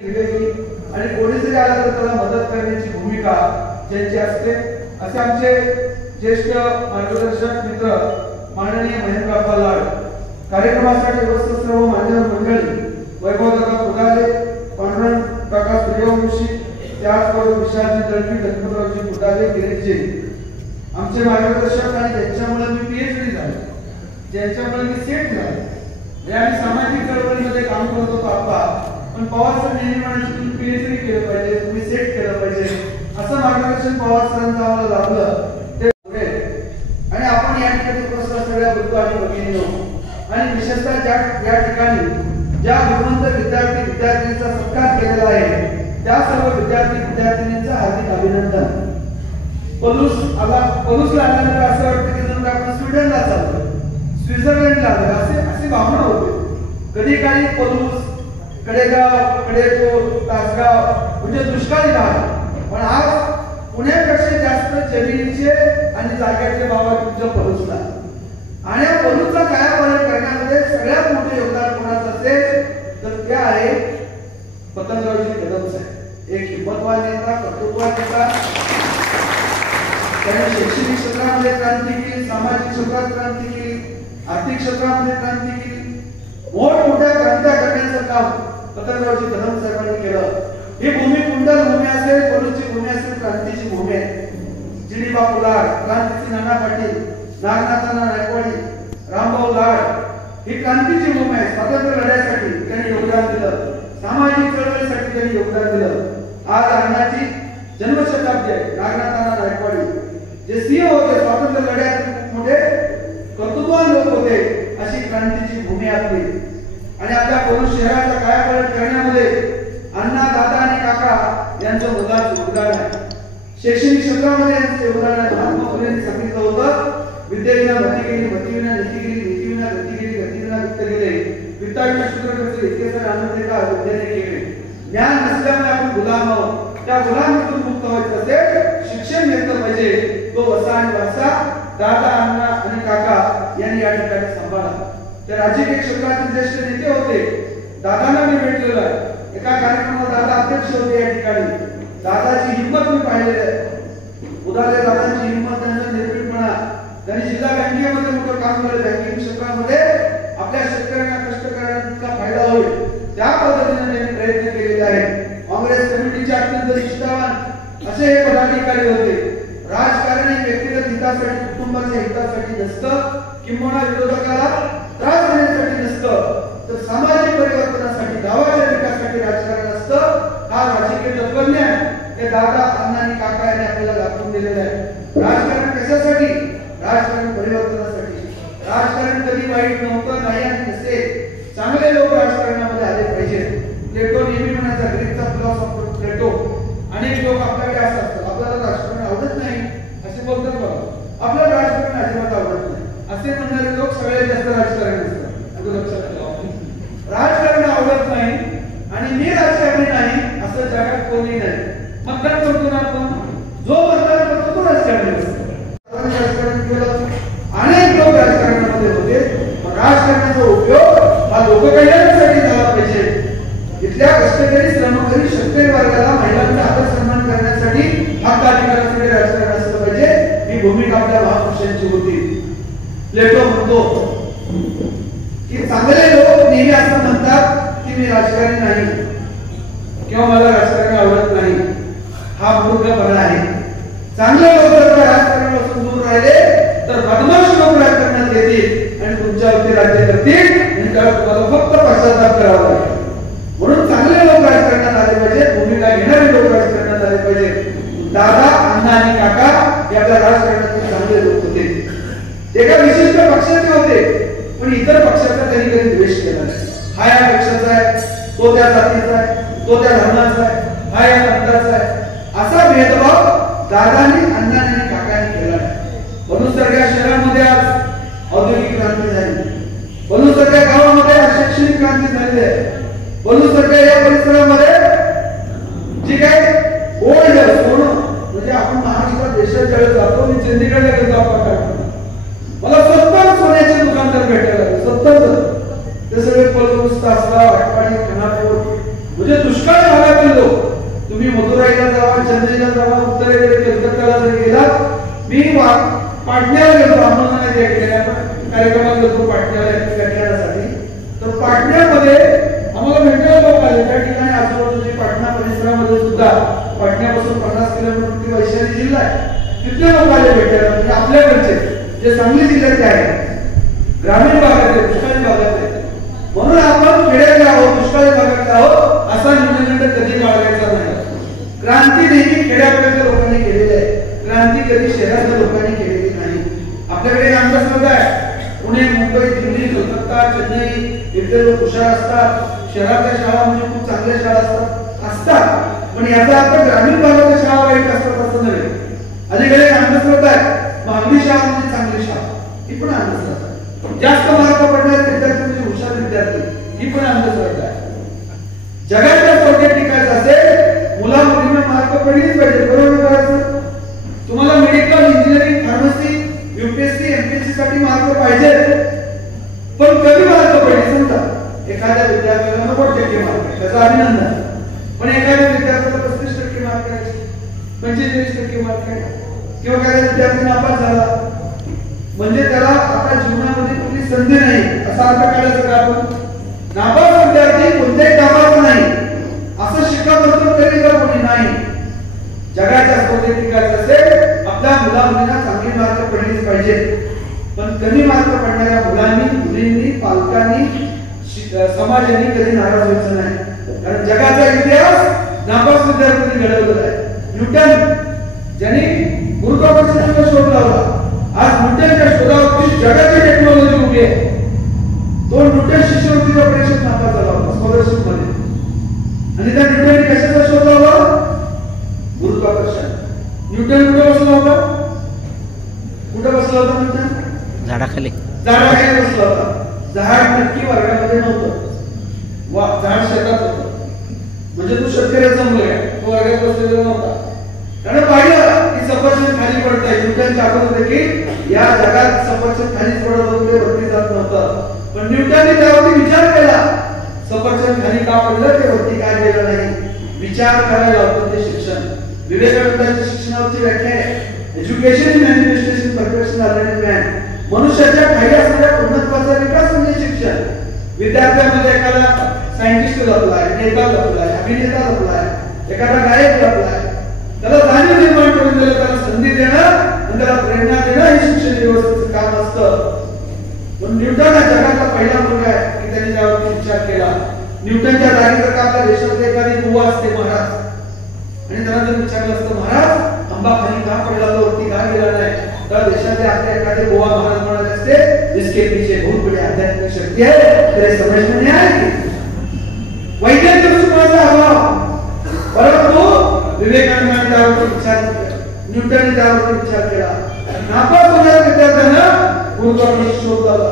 आणि कोणी जरी आला तर त्याला मदत करण्याची भूमिका ज्यांची असते असे आमचे ज्येष्ठ मार्गदर्शक मित्र माननीय महेंद्र लाड, कार्यक्रमासाठी उपस्थित सर्व मान्यवर मंडळी, वैभवदादा पुदाले, पांडुरंग काका सूर्यवंशी, त्याचबरोबर विशालजी दळवी, गणपतरावजी पुदाले, गिरीशजी आमचे मार्गदर्शक आणि ज्यांच्यामुळे मी पीएचडी झालो, ज्यांच्यामुळे मी सेट झालो. आम्ही सामाजिक चळवळीमध्ये काम करत होतो आप्पा, पण पवार सर नेहमी म्हणायचे तुम्ही पीएचडी केलं पाहिजे, तुम्ही सेट केलं पाहिजे, असं मार्गदर्शन पवार सरांचं आम्हाला लाभलं ते पुढे. आणि आपण या ठिकाणी उपस्थित सगळ्या बंधू आणि भगिनींनो आणि विशेषतः या ठिकाणी ज्या गुणवंत विद्यार्थ्यांचा सत्कार केलेला आहे त्या सर्व विद्यार्थ्यांचं हार्दिक अभिनंदन. पलूसला आल्यानंतर असं वाटतं की जणू आपण स्वीडनला चाललो, स्वित्झर्लंडला आलो असे भावना होते. कधी काही पलूस, कडेगाव, कडेपूर, तासगाव म्हणजे दुष्काळी भाग, पण आज पुण्यापेक्षा जास्त जमिनीचे आणि जागेचे भाव तुमच्या पलूसला. आणि या पलूसचा कायापालट करण्यामध्ये सगळ्यात मोठे योगदान कोणाचं असेल तर ते आहे पतंगरावजी कदम साहेब. एक हिंमतवान नेता, कर्तृत्ववान नेता, त्यांनी शैक्षणिक क्षेत्रामध्ये क्रांती केली, सामाजिक क्षेत्रात क्रांती केली, आर्थिक क्षेत्रामध्ये क्रांती केली, मोठमोठ्या क्रांत्या करण्याचं काम पतंगरावजी कदम साहेबांनी केलं. ही भूमी कुंडल भूमी असेल, पलूसची भूमी असेल, क्रांतीची भूमी आहे. जिनीबा पुलाड, क्रांतीची नाना पाटील, नागनाथांना नायकवाडी, रामभाऊ लाड ही क्रांतीची भूमी आहे. स्वातंत्र्य लढ्यासाठी त्यांनी योगदान दिलं, सामाजिक चळवळीसाठी त्यांनी योगदान दिलं. आज अण्णाची जन्मशताब्दी आहे. नागनाथांना नायकवाडी जे सिंह होते, स्वातंत्र्य लढ्यात मोठे कर्तृत्ववान लोक होते, अशी क्रांतीची भूमी आपली. आणि आपल्या पलूस शहराचा कायापालट करण्यामध्ये अण्णा, दादा आणि काका यांचं मोलाचं योगदान आहे. शैक्षणिक क्षेत्रामध्ये यांचं योगदान आहे. महात्मा फुलेंनी सांगितलं होतं, विद्येविना भक्ती गेली, भक्तीविना नीती गेली, नीतीविना गती गेली, गतीविना वित्त गेले, वित्ताविना शूद्र करते, इतकेच आनंद का विद्येने केले. ज्ञान नसल्यामुळे आपण गुलाम आहोत. त्या गुलामीतून मुक्त व्हायचं असेल, शिक्षण घेतलं पाहिजे. तो वसा आणि वारसा दादा, अण्णा आणि काका यांनी या ठिकाणी सांभाळला. ते राजकीय क्षेत्रातील ज्येष्ठ नेते होते. दादांना मी भेटलेलो आहे. एका कार्यक्रमात दादा अध्यक्ष होते. या ठिकाणी दादाची हिंमत मी पाहिलेली आहे. उदाहरणे दादांची हिंमत, त्यांचा निर्भीडपणा. त्यांनी जिल्हा बँकेमध्ये मोठं काम केलं. बँकिंग क्षेत्रामध्ये आपल्या शेतकऱ्यांना, कष्टकऱ्यांना फायदा होईल त्या पद्धतीने त्यांनी प्रयत्न केलेले आहे. काँग्रेस कमिटीचे अत्यंत निष्ठावान असे हे पदाधिकारी होते. राजकारण हे व्यक्तिगत हितासाठी, कुटुंबाच्या हितासाठी नसतं, किंवा विरोधकाला त्रास देण्यासाठी नसतं, तर सामाजिक परिवर्तनासाठी, गावाच्या विकासासाठी राजकारण असतं. हा राजकीय तत्वज्ञान हे दादा, अण्णा आणि काका यांनी आपल्याला दाखवून दिलेलं आहे. राजकारण कशासाठी? राजकारण परिवर्तनासाठी. राजकारण कधी वाईट नव्हतं, नाही आणि नसेल. चांगले लोक राजकारणामध्ये आले पाहिजे. प्लेटो नेहमी म्हणायचा, ग्रीकचा फिलॉसॉफर प्लेटो. अनेक लोक आपल्याकडे असतात, आपल्याला राजकारण आवडत नाही असे बोलतात. बघा, आपल्याला राजकारण अजिबात आवडत नाही असे म्हणणारे लोक सगळ्यात जास्त राजकारण असतात. लक्षात ठेवा, राजकारण आवडत नाही आणि मी राजकारणी नाही असं जगात कोणी नाही. मतदान करतो ना आपण, जो मतदान करतो तो राजकारणी असतो. राजकारण केलं, अनेक लोक राजकारणामध्ये होते. राजकारणाचा उपयोग हा लोककल्याणासाठी झाला पाहिजे. इथल्या कष्टकरी, श्रमकरी, शेतकरी वर्गाला, महिलांचा आदर सन्मान करण्यासाठी, हक्काधिकारासाठी राजकारण असलं पाहिजे. ही भूमिका आपल्या महापुरुषांची होती. प्लेटो म्हणतो की चांगले लोक नेहमी असं म्हणतात की मी राजकारणी नाही किंवा मला राजकारण आवडत नाही. हा मूर्खपणा आहे. चांगले लोक जर राजकारणापासून दूर राहिले तर बदमाश लोक राजकारणात येतील आणि तुमच्यावरती राज्य करतील आणि त्याला तुम्हाला फक्त पश्चाताप करावा लागेल. म्हणून चांगले लोक राजकारणात आले पाहिजे, भूमिका घेणारे लोक राजकारणात आले पाहिजे. दादा, अण्णा आणि काका हे आपल्या राजकारणातील चांगले लोक होते. एका विशिष्ट पक्षाचे होते, पण इतर पक्षाचा त्यांनी कधी द्वेष केला नाही. हा या पक्षाचा आहे, तो त्या जातीचा आहे, तो त्या धर्माचा आहे, हा या पंथाचा आहे, असा भेदभाव दादांनी, अण्णांनी आणि काकांनी केला नाही. पलूससारख्या शहरामध्ये आज औद्योगिक क्रांती झाली. पलूससारख्या गावामध्ये शैक्षणिक क्रांती झालेली आहे. पलूससारख्या या परिसरामध्ये जी काय गोल्ड, सोनं म्हणजे आपण महाराष्ट्रात देशाच्या वेळेस जातो, मी चंदीगडला गेलो आपण, मला 70 सोन्याचे दुकानदार भेटायला लागले. 70 ते सगळे पलूस, तासगाव, आटपाडी, खानापूर म्हणजे दुष्काळ दुष्काळी भागातील लोक, तुम्ही मथुराईला जावा, चेन्नईला जावा, उत्तरेकडे कलकत्त्याला जरी गेलात, मी पाटण्याला गेलो, आम्हाला कार्यक्रमात गेलो पाटण्यासाठी, तर पाटण्यामध्ये आम्हाला भेटलेले लोक आले. त्या ठिकाणी आजूबाजूचे पाटणा परिसरामध्ये सुद्धा, पाटण्यापासून 50 किलोमीटर वैशाली जिल्हा आहे, तिथले लोक आले भेटायला. म्हणजे आपल्याकडचे जे सांगली जिल्ह्याचे आहेत, ग्रामीण भागातले, दुष्काळी भागातले. म्हणून आपण खेड्यातले आहोत, दुष्काळी भागातले आहोत असा निर्णय कधी बाळगायचा नाही. क्रांती नेहमी खेड्यापाड्याच्या लोकांनी केलेली आहे, क्रांती कधी शहरातल्या लोकांनी केलेली नाही. आपल्याकडे अंधश्रद्धा आहे. पुणे, मुंबई, दिल्ली, कलकत्ता, चेन्नई इथले लोक हुशार असतात, शहरातल्या शाळा म्हणजे खूप चांगल्या शाळा असतात. पण याचा अर्थ ग्रामीण भागातल्या शाळा वाईट असतात असं नव्हे. अलीकडे अंधश्रद्धा आहे, चांगली शाळा म्हणजे चांगली शाळा, ही पण अंधश्रद्धा आहे. जास्त मार्क पडणारे विद्यार्थी म्हणजे हुशार विद्यार्थी, ही पण अंधश्रद्धा आहे. जगाच्या स्पर्धेत टिकायचं असेल, मुला मुलींना मार्क पडलीच पाहिजे. बरोबर करायचं. तुम्हाला medical, engineering, pharmacy, UPSC, MPSC साठी मार्क पाहिजे. पण कधी मार्क पडले समजा एखाद्या विद्यार्थ्याला 90% मार्क, त्याचं अभिनंदन. पण एखाद्या विद्यार्थ्याला 35% मार्क आहे, 45% मार्क आहे, किंवा एखाद्या विद्यार्थी नापास झाला, म्हणजे त्याला आता जीवनामध्ये कुठली संधी नाही असा अर्थ काढायचा का आपण? नापास विद्यार्थी कोणत्याही कामाचा नाही असं शिक्कामोर्तब करेल का कोणी? नाही. जगाच्या स्पर्धेत टिकायचं असेल, आपल्या मुला मुलींना चांगली मार्क पडलीच पाहिजे. पण कमी मार्क पडणाऱ्या मुलांनी, मुलींनी, पालकांनी, समाजाने कधी नाराज व्हायचं नाही. कारण जगाचा इतिहास नापास विद्यार्थ्यांनी घडवलेला आहे. न्यूटन ज्यांनी गुरुत्वाकर्षणाचा शोध लावला, आज न्यूटनच्या शोधावरती जगाची टेक्नॉलॉजी उभी आहे. तो न्यूटन शिष्यवृत्तीच्या परीक्षेत नापास झाला होता, स्कॉलरशिप मध्ये. आणि त्या न्यूटनने कशाचा शोध लावला? गुरुत्वाकर्षण. न्यूटन कुठे बसला होता? कुठे बसला होता न्यूटन? झाडाखाली. झाडाखाली बसला होता. झाड नक्की वर्गामध्ये नव्हतं, झाड शेतात होतं. म्हणजे तो शेतकऱ्याचा मुलगा आहे, तो वर्गात बसलेला नव्हता. त्याने पाहिलं की सफरचंद खाली पडत आहे. न्यूटन दाखवत होते की या जगात सफरचंद खालीच पडत होते, वरती जात नव्हतं. पण न्यूटनने त्यावरती विचार केला, सफरचंद खाली का पडलं, ते वरती का गेलं नाही. विचार करायला होतं ते शिक्षण. विवेकानंदांच्या शिक्षणावरची व्याख्या आहे, education manifestation perfection already man. मनुष्याच्या खाली असणाऱ्या पूर्णत्वाचा विकास म्हणजे शिक्षण. विद्यार्थ्यांमध्ये एखादा सायंटिस्ट लपलाय, नेता लपलाय, अभिनेता लपलाय, एखादा गायक लपलाय, त्याला जाणीव निर्माण करून दिलं, त्याला संधी देणं आणि त्याला प्रेरणा देणं हे शिक्षण व्यवस्थेचं काम असतं. पण न्यूटन हा जगाचा पहिला मुलगा आहे की त्यांनी त्यावरती विचार केला. न्यूटनच्या जागी जर का आपल्या देशात एखादी बुवा असते महाराज, आणि त्यांना जर विचारलं असतं, महाराज आंबा खाली का पडला, वरती का गेला नाही, तर देशातले आपले एखादे बुवा महाराज म्हणाले असते, जिसके पीछे बहुत बड़ी आध्यात्मिक शक्ति है, तेरे समझ में नहीं आएगी. वैज्ञानिक दृष्टिकोनाचा अभाव. परंतु विवेकानंदांनी त्यावरती विचार केला, न्यूटनने त्यावरती विचार केला. नापास होणाऱ्या विद्यार्थ्यांना गुरुत्वाकर्षण शोध लावला.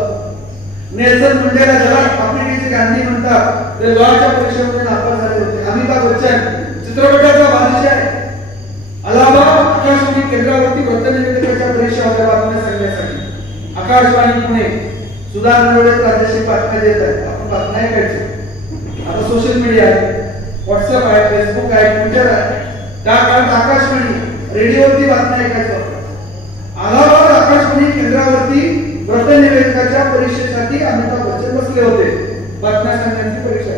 नेल्सन मंडेला, ज्याला आफ्रिकेचे गांधी म्हणतात, ते लॉच्या परीक्षेमध्ये नापास झाले होते. अमिताभ बच्चन चित्रपटाचा बादशाह आहे. अलाहाबाद आकाशवाणी केंद्रावरती वृत्तनिवेदकाच्या परीक्षा होत्या बातम्या सांगण्यासाठी. आकाशवाणी पुणे, सुधार नरवडे प्रादेशिक बातम्या देत आहेत. आपण बातम्या ऐकायचो. आता सोशल मीडिया आहे, व्हॉट्सअप आहे, फेसबुक आहे, ट्विटर आहे. त्या काळात आकाशवाणी, रेडिओवरती बातम्या ऐकायचो. अलाहाबाद आकाशवाणी केंद्रावरती वृत्तनिवेदकाच्या परीक्षेसाठी अमिताभ बच्चन बसले होते. बातम्या सांगण्याची परीक्षा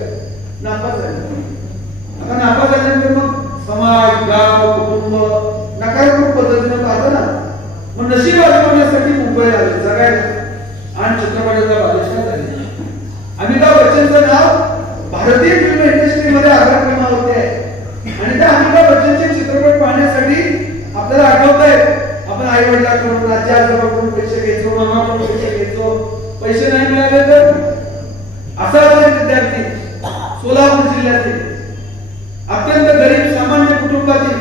नापास झाली. आता नापास झाल्यानंतर मग समाज, गाव, कुटुंब नकारात्मक पद्धतीने पाहतो ना. मग नशीब आजमावण्यासाठी मुंबईला आले जगायला आणि चित्रपटाचा बादशाह झाले. अमिताभ बच्चनचं नाव भारतीय फिल्म इंडस्ट्रीमध्ये अग्रक्रमावरती आहे. आणि त्या अमिताभ बच्चनचे चित्रपट पाहण्यासाठी आपल्याला आठवत आहे, आपण आई वडिलांकडून, आजी आजोबांकडून पैसे घ्यायचो, मामाकडून पैसे घ्यायचो. पैसे नाही मिळाले तर असा विद्यार्थी सोलापूर जिल्ह्यातील अत्यंत गरीब सामान्य कुटुंबातील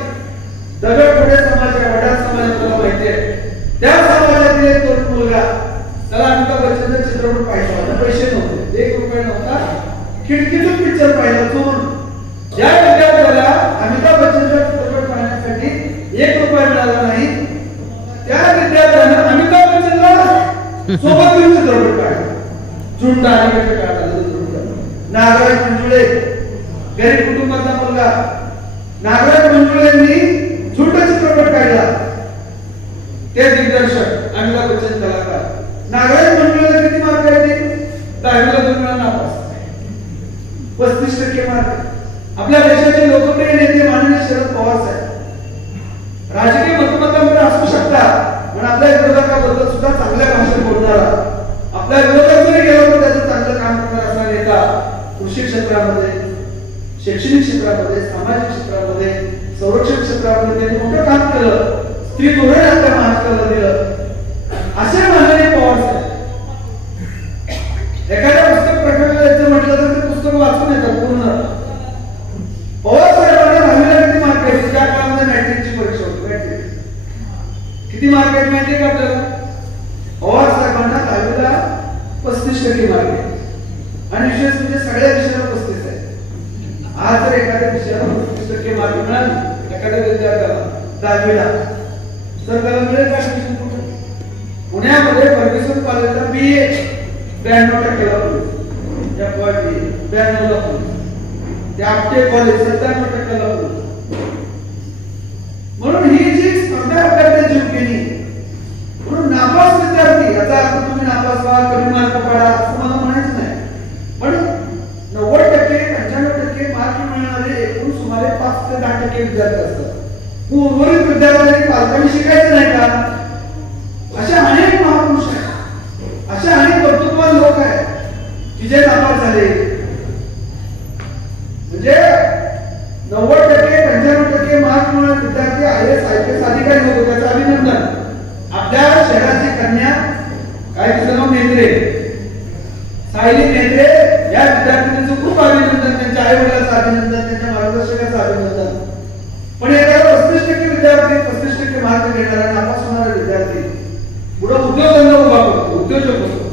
दगडफोडे समाज, वडार समाज आपल्याला माहिती आहे. त्या समाजातील एक तरुण मुलगा, त्याला अमिताभ बच्चनचा चित्रपट पाहिजे होता. पैसे नव्हते, 1 रुपया नव्हता. खिडकीतून पिक्चर पाहिला चोरून. ज्या विद्यार्थ्याला अमिताभ बच्चनचा चित्रपट पाहण्यासाठी 1 रुपया मिळाला नाही, त्या विद्यार्थ्यानं अमिताभ बच्चनला सोबत घेऊन चित्रपट पाहिला. झुंडा आणि नागराज मंजुळे गरीब कुटुंबातला मुलगा नागराज मंजुळे यांनी झुंड चित्रपट काढला. ते दिग्दर्शक अमिताभ बच्चन कलाकार. नागराज मंजुळेला किती मार्क आहेत? 10वीला 2 वेळा नापास. 35% मार्क. आपल्या देशाचे लोकप्रिय नेते माननीय शरद पवार साहेब राजकीय मतमतांकडे असू शकतात, पण आपल्या विरोधकाबद्दल सुद्धा चांगल्या भाषेत बोलणारा, आपल्या विरोधात जरी गेला तर त्याचं चांगलं काम करणारा असा नेता कृषी क्षेत्रामध्ये, शैक्षणिक क्षेत्रामध्ये, सामाजिक क्षेत्रामध्ये, संरक्षण क्षेत्रामध्ये त्यांनी मोठं काम केलं. स्त्री धोरण आपल्या महाराष्ट्राला दिलं. असे माननीय पवार साहेब एखाद्या पुस्तक प्रकरणाचं म्हटलं तर ते पुस्तक वाचून येतात पूर्ण. पवार साहेबांना 10वीला किती मार्क आहेत? त्या काळामध्ये मॅट्रिकची परीक्षा होती. मॅट्रिक किती मार्क आहेत माहिती आहे का आपल्याला? पवार साहेबांना 10वीला 35% मार्क आहेत आणि विशेष म्हणजे सगळ्या विषयाला 35 आहे. आज जर एखाद्या विषयाला 35% मार्क मिळाले एखाद्या विद्यार्थ्याला 10वीला तर त्याला मिळेल का? पुण्यामध्ये फर्ग्युसन कॉलेजला BA 92% ला FYP 92 ला ते आपटे कॉलेज 97% ला. म्हणून ही जी स्पर्धा आपल्याला जीव केली. म्हणून नापास विद्यार्थी याचा अर्थ तुम्ही नापास व्हा, कमी मार्क पडा असं मला म्हणायचं नाही. पण 90% 95% मार्क मिळणारे एकूण सुमारे 5 ते 10% विद्यार्थी असतात. उर्वरित विद्यार्थ्यांनी पालकांनी शिकायचं नाही का? अशा अनेक महापुरुष आहेत, अशा अनेक कर्तृत्ववान लोक आहेत की जे नापास झाले. म्हणजे 90% 95% मार्क मिळवणारे विद्यार्थी IAS IPS अधिकारी होतो. त्याचं अभिनंदन. आपल्या शहराची कन्या काय तिचं नाव मेत्रे, सायली मेत्रे या विद्यार्थिनीचं खूप अभिनंदन. त्यांच्या आई वडिलांचं अभिनंदन, त्यांच्या मार्गदर्शकाचं अभिनंदन. पण एखादा 35% विद्यार्थी 35% मार्क घेणारा नापास होणारा विद्यार्थी पुढे उद्योगधंदा उभा करतो, उद्योजक होतो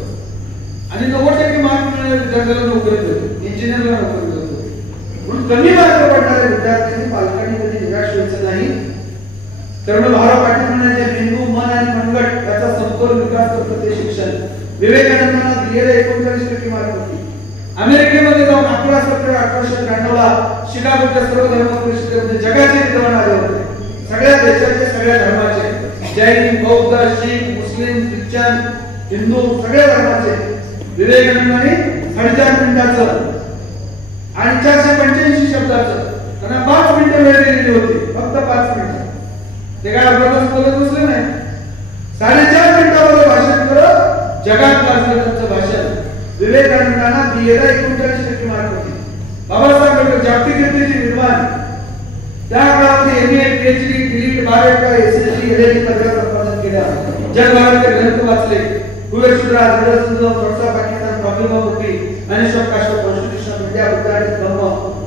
आणि 90% मार्क मिळणाऱ्या विद्यार्थ्याला नोकरी देतो, इंजिनियरला नोकरी देतो. म्हणून कमी मार्क पडणाऱ्या विद्यार्थ्यांनी पालकांनी कधी निराश व्हायचं नाही. कर्णभारा पाटील म्हणायचे मेंदू, मन आणि मनगट याचा समतोल विकास करतं ते शिक्षण. विवेकानंदांना BA 39% मार्क होती. अमेरिकेमध्ये जाऊन 11 सप्टेंबर 1893 ला शिकागोच्या सर्व धर्म परिषदेमध्ये जगाचे विद्वान आले होते. सगळ्या देशाचे, सगळ्या धर्माचे, जैन, बौद्ध, शीख, मुस्लिम, ख्रिश्चन, हिंदू सगळ्या धर्माचे. विवेकानंदांनी 4.5 मिनिटाचं आणि 485 शब्दाचं त्यांना 5 मिनिटं वेळ दिलेली होती. फक्त 5 मिनिटं. ते काय अगोदरच बोलत बसले नाही. 4.5 मिनिटामध्ये भाषण करत जगात गाजलं त्यांचं भाषण. विवेकानंदांना BA 39% मार्क होते. बाबासाहेब आंबेडकर जागतिक कीर्तीचे निर्माण. त्या काळामध्ये MA, PhD, DLED, बारावीला SSC, LLD पदव्या संपादन केल्या. जगभरातले ग्रंथ वाचले. कुवेशुद्रा, निरसुंद, थोडसा पाकिस्तान, प्रॉब्लेम ऑफ होती, अनिश्चित कास्ट कॉन्स्टिट्यूशन, इंडिया, बुद्ध आणि धम्म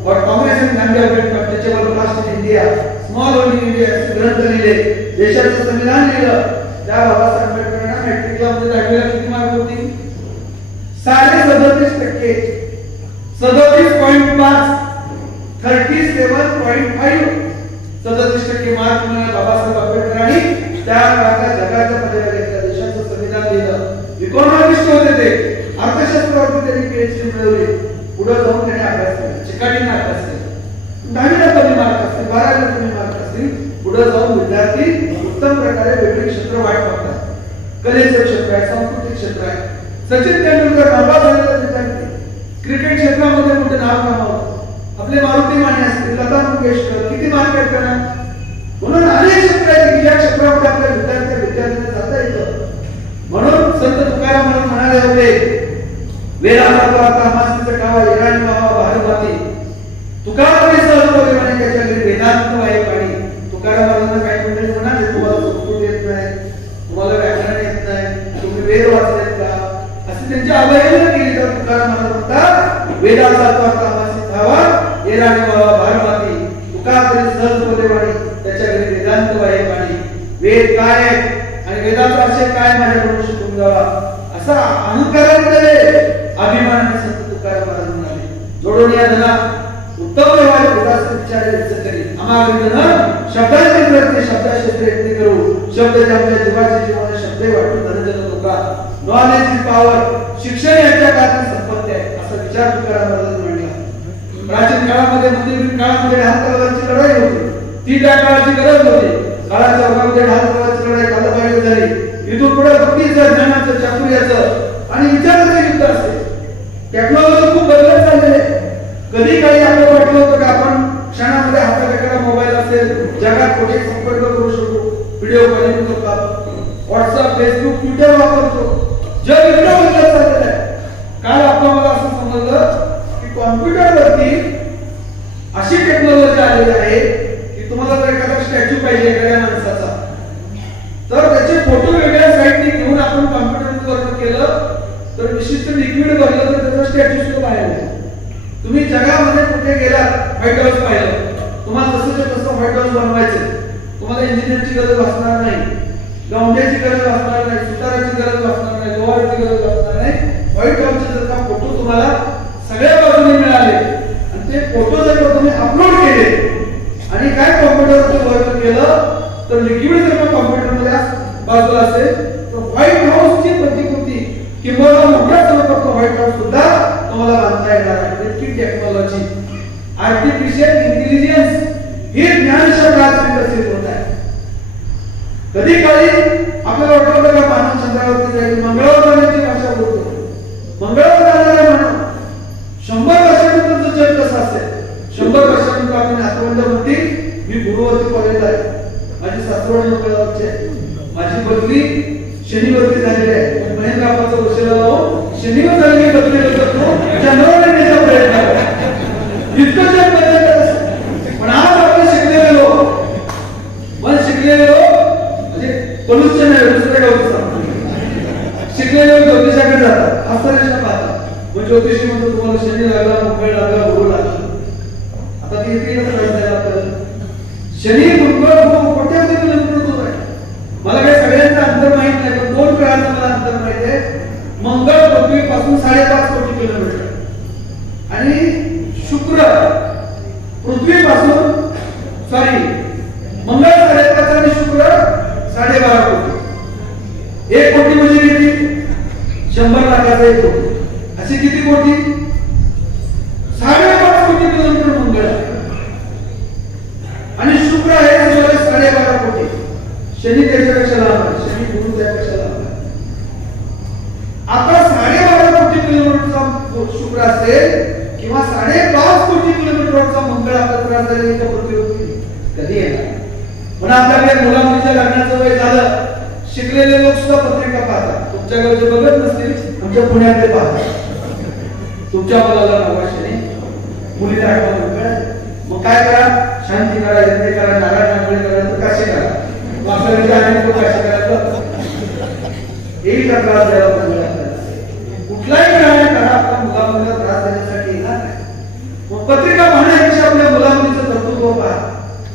और Congress and Gandhi amendment, teachable caste in India, small holding India ग्रंथ लिहिले. देशाचं संविधान लिहिलं. त्या बाबासाहेब आंबेडकरांना मॅट्रिकला मध्ये 10वीला किती मार्क होती? 37%. 37.5 37.5 37% मार्क मिळाले बाबासाहेब आंबेडकरांनी. त्या काळात जगाच्या पदव्या घेतल्या, देशाचं संविधान लिहिलं. इकॉनॉमिस्ट होते ते, अर्थशास्त्रावरती त्यांनी PhD मिळवली. पुढे जाऊन त्यांनी अभ्यास केला, चिकाटीने अभ्यास केला. 10वीला कमी मार्क असतील, 12वीला कमी मार्क असतील, पुढे जाऊन विद्यार्थी उत्तम प्रकारे वेगवेगळे क्षेत्र वाट बघतात. कलेचं क्षेत्र आहे, सांस्कृतिक क्षेत्र आहे. सचिन तेंडुलकर नापास झालेला विद्यार्थी क्रिकेट क्षेत्रामध्ये मोठे नाव कमावलं. आपले मारुती माने असतील, लता मंगेशकर किती मार्क आहेत त्यांना. म्हणून अनेक क्षेत्र आहेत ज्या क्षेत्रामध्ये आपल्या विद्यार्थ्यांना जाता येतं. म्हणून संत तुकाराम म्हणाले होते, वेदांचा आता मास्तीचं कावा येणारी बाबा भारवाती. तुकाराम सहज बोले म्हणे त्याच्या घरी वेदांत आहे पाणी. तुकारामांना काही मंडळी म्हणाले तुम्हाला संस्कृत येत नाही, तुम्हाला व्याकरण येत नाही, तुम्ही वेद वाचलेत का, असे त्यांची अवहेलना केली. तर तुकारामांना म्हणतात वेदांचा आता मास्तीत खावा येणारी बाबा भारवाती. तुका तरी सहज बोले म्हणे त्याच्या घरी वेदांत आहे पाणी. वेद काय आणि वेदांचा आशय काय माझ्याकडून शिकून जावा असा अहंकारामध्ये अभिमानाने संत तुकाराम महाराज म्हणाले. जोडून या धना उत्तम व्यवहार विकास विचारे करी आम्हाला शब्दाचे प्रयत्न शब्दाचे प्रयत्न करू. शब्द आपल्या जीवाचे जीवन शब्द वाटून धनजन लोका. Knowledge is power. शिक्षण याच्या काळात संपत्ती आहे असा विचार तुकाराम महाराज म्हणला. प्राचीन काळामध्ये मंदिर काळामध्ये ढाल तलवारची लढाई होती, ती त्या काळाची गरज होती. काळाच्या ओघामध्ये ढाल तलवारची लढाई कालबाह्य झाली. इथून पुढे बुद्धीचं, ज्ञानाचं, चातुर्याचं आणि विचाराचं युद्ध असते. टेक्नॉलॉजी खूप बदलत चाललेली आहे. कधी काही आपल्याला वाटलं होतं की आपण क्षणामध्ये हाताकडे मोबाईल असेल, जगात कुठे संपर्क करू शकतो, व्हिडिओ कॉलिंग करतात, व्हॉट्सअप, फेसबुक, ट्विटर वापरतो. जग इतकं बदलत चाललेलं आहे. काल आपण मला असं समजलं की कॉम्प्युटरवरती अशी टेक्नॉलॉजी आलेली आहे की तुम्हाला जर एखादा स्टॅच्यू पाहिजे एखाद्या माणसाचा, तर त्याचे फोटो वेगळ्या साईडने घेऊन आपण कॉम्प्युटरवर केलं तर विशिष्ट लिक्विड भरलं तर त्याचा स्टॅच्यू सुद्धा बाहेर येईल. तुम्ही जगामध्ये कुठे गेलात, व्हाईट हाऊस पाहिलं, तुम्हाला जसं तसं व्हाईट हाऊस बनवायचं, तुम्हाला इंजिनियरची गरज भासणार नाही, गवंड्याची गरज भासणार नाही, सुताराची गरज भासणार नाही, लोहाराची गरज भासणार नाही. व्हाईट हाऊसचे जर का फोटो तुम्हाला सगळ्या बाजूने मिळाले आणि ते फोटो जर का तुम्ही अपलोड केले आणि काय कॉम्प्युटरवरती वर्क केलं तर लिक्विड जर का कॉम्प्युटरमध्ये बाजूला असेल तर व्हाईट हाऊसची प्रतिकृती किंवा मोठ्या स्वरूपाचा व्हाईट हाऊस सुद्धा तुम्हाला बांधता येणार आहे. इतकी टेक्नॉलॉजी, आर्टिफिशियल इंटेलिजन्स हे ज्ञानशक्ती आज विकसित होत आहे. कधी काळी आपल्याला वाटत होतं का मानव चंद्रावरती जाईल, मंगळावर जाण्याची भाषा बोलतो, मंगळावर जाणारा मानव 100 वर्षानंतर जग कसं असेल, 100 वर्षानंतर आपण आत्मवंत म्हणतील मी गुरुवरती कॉलेजला आहे, माझी सासवड मंगळावरची, माझी बदली शनिवरती झालेली आहे, महेंद्र आपाचं वर्षाला लावून शनिवार झाले मी बदली करतो, चंद्रावर येण्याचा प्रयत्न करतो. इतकं जग बदलत असतं. पण आज आपण शिकलेले लोक, मन शिकलेले लोक म्हणजे पलूसचे नाही, दुसऱ्या गावचं शिकलेले लोक ज्योतिषाकडे जातात, आश्चर्य पाहतात. मग ज्योतिषी म्हणतो तुम्हाला शनी लागला, मंगळ लागला, गुरु लागला. आता ती इतकी कसं कळत आपल्याला शनी मंगळ गुरु कोट्यावधी किलोमीटर आहे. मला काही सगळ्यांचं अंतर माहित नाही, पण 2 ग्रहांचं मला अंतर माहित आहे. मंगळ पृथ्वीपासून 5.5 कोटी किलोमीटर आणि शुक्र पृथ्वीपासून मंगळ 5.5 आणि शुक्र 12.5 कोटी. 1 कोटी म्हणजे किती? 100 लाखाचा 1 कोटी. असे किती कोटी? 5.5 कोटी किलोमीटर मंगळ आणि शुक्र आहे 12.5 कोटी. शनी त्याच्यापेक्षा लांब आहे, शनी गुरु त्यापेक्षा लांब आहे. आता 12.5 कोटी किलोमीटरचा शुक्र असेल किंवा 5.5 कोटी किलोमीटरचा मंगळ आपल्या पृथ्वीवरती कधी येणार? म्हणून आपल्याकडे मुला मुलीच्या लग्नाचं वय झालं, शिकलेले लोक सुद्धा पत्रिका पाहतात. तुमच्या गावचे बघत नसतील, आमच्या पुण्यातले पाहतात. तुमच्या मुलाला नववाशने मुलीला आठवण मंगळ. मग काय करा? शांती करा, यज्ञ करा, नारायण नागळे करा, तर काशी करा. वासळीच्या आणि तो काशी करायचं येईल का त्रास द्यायला मंगळ? कुठलाही निर्णय करा, आपल्या मुला मुलीला त्रास देण्यासाठी येणार नाही. मग पत्रिका पाहण्यापेक्षा आपल्या मुला मुलीचं कर्तृत्व पहा,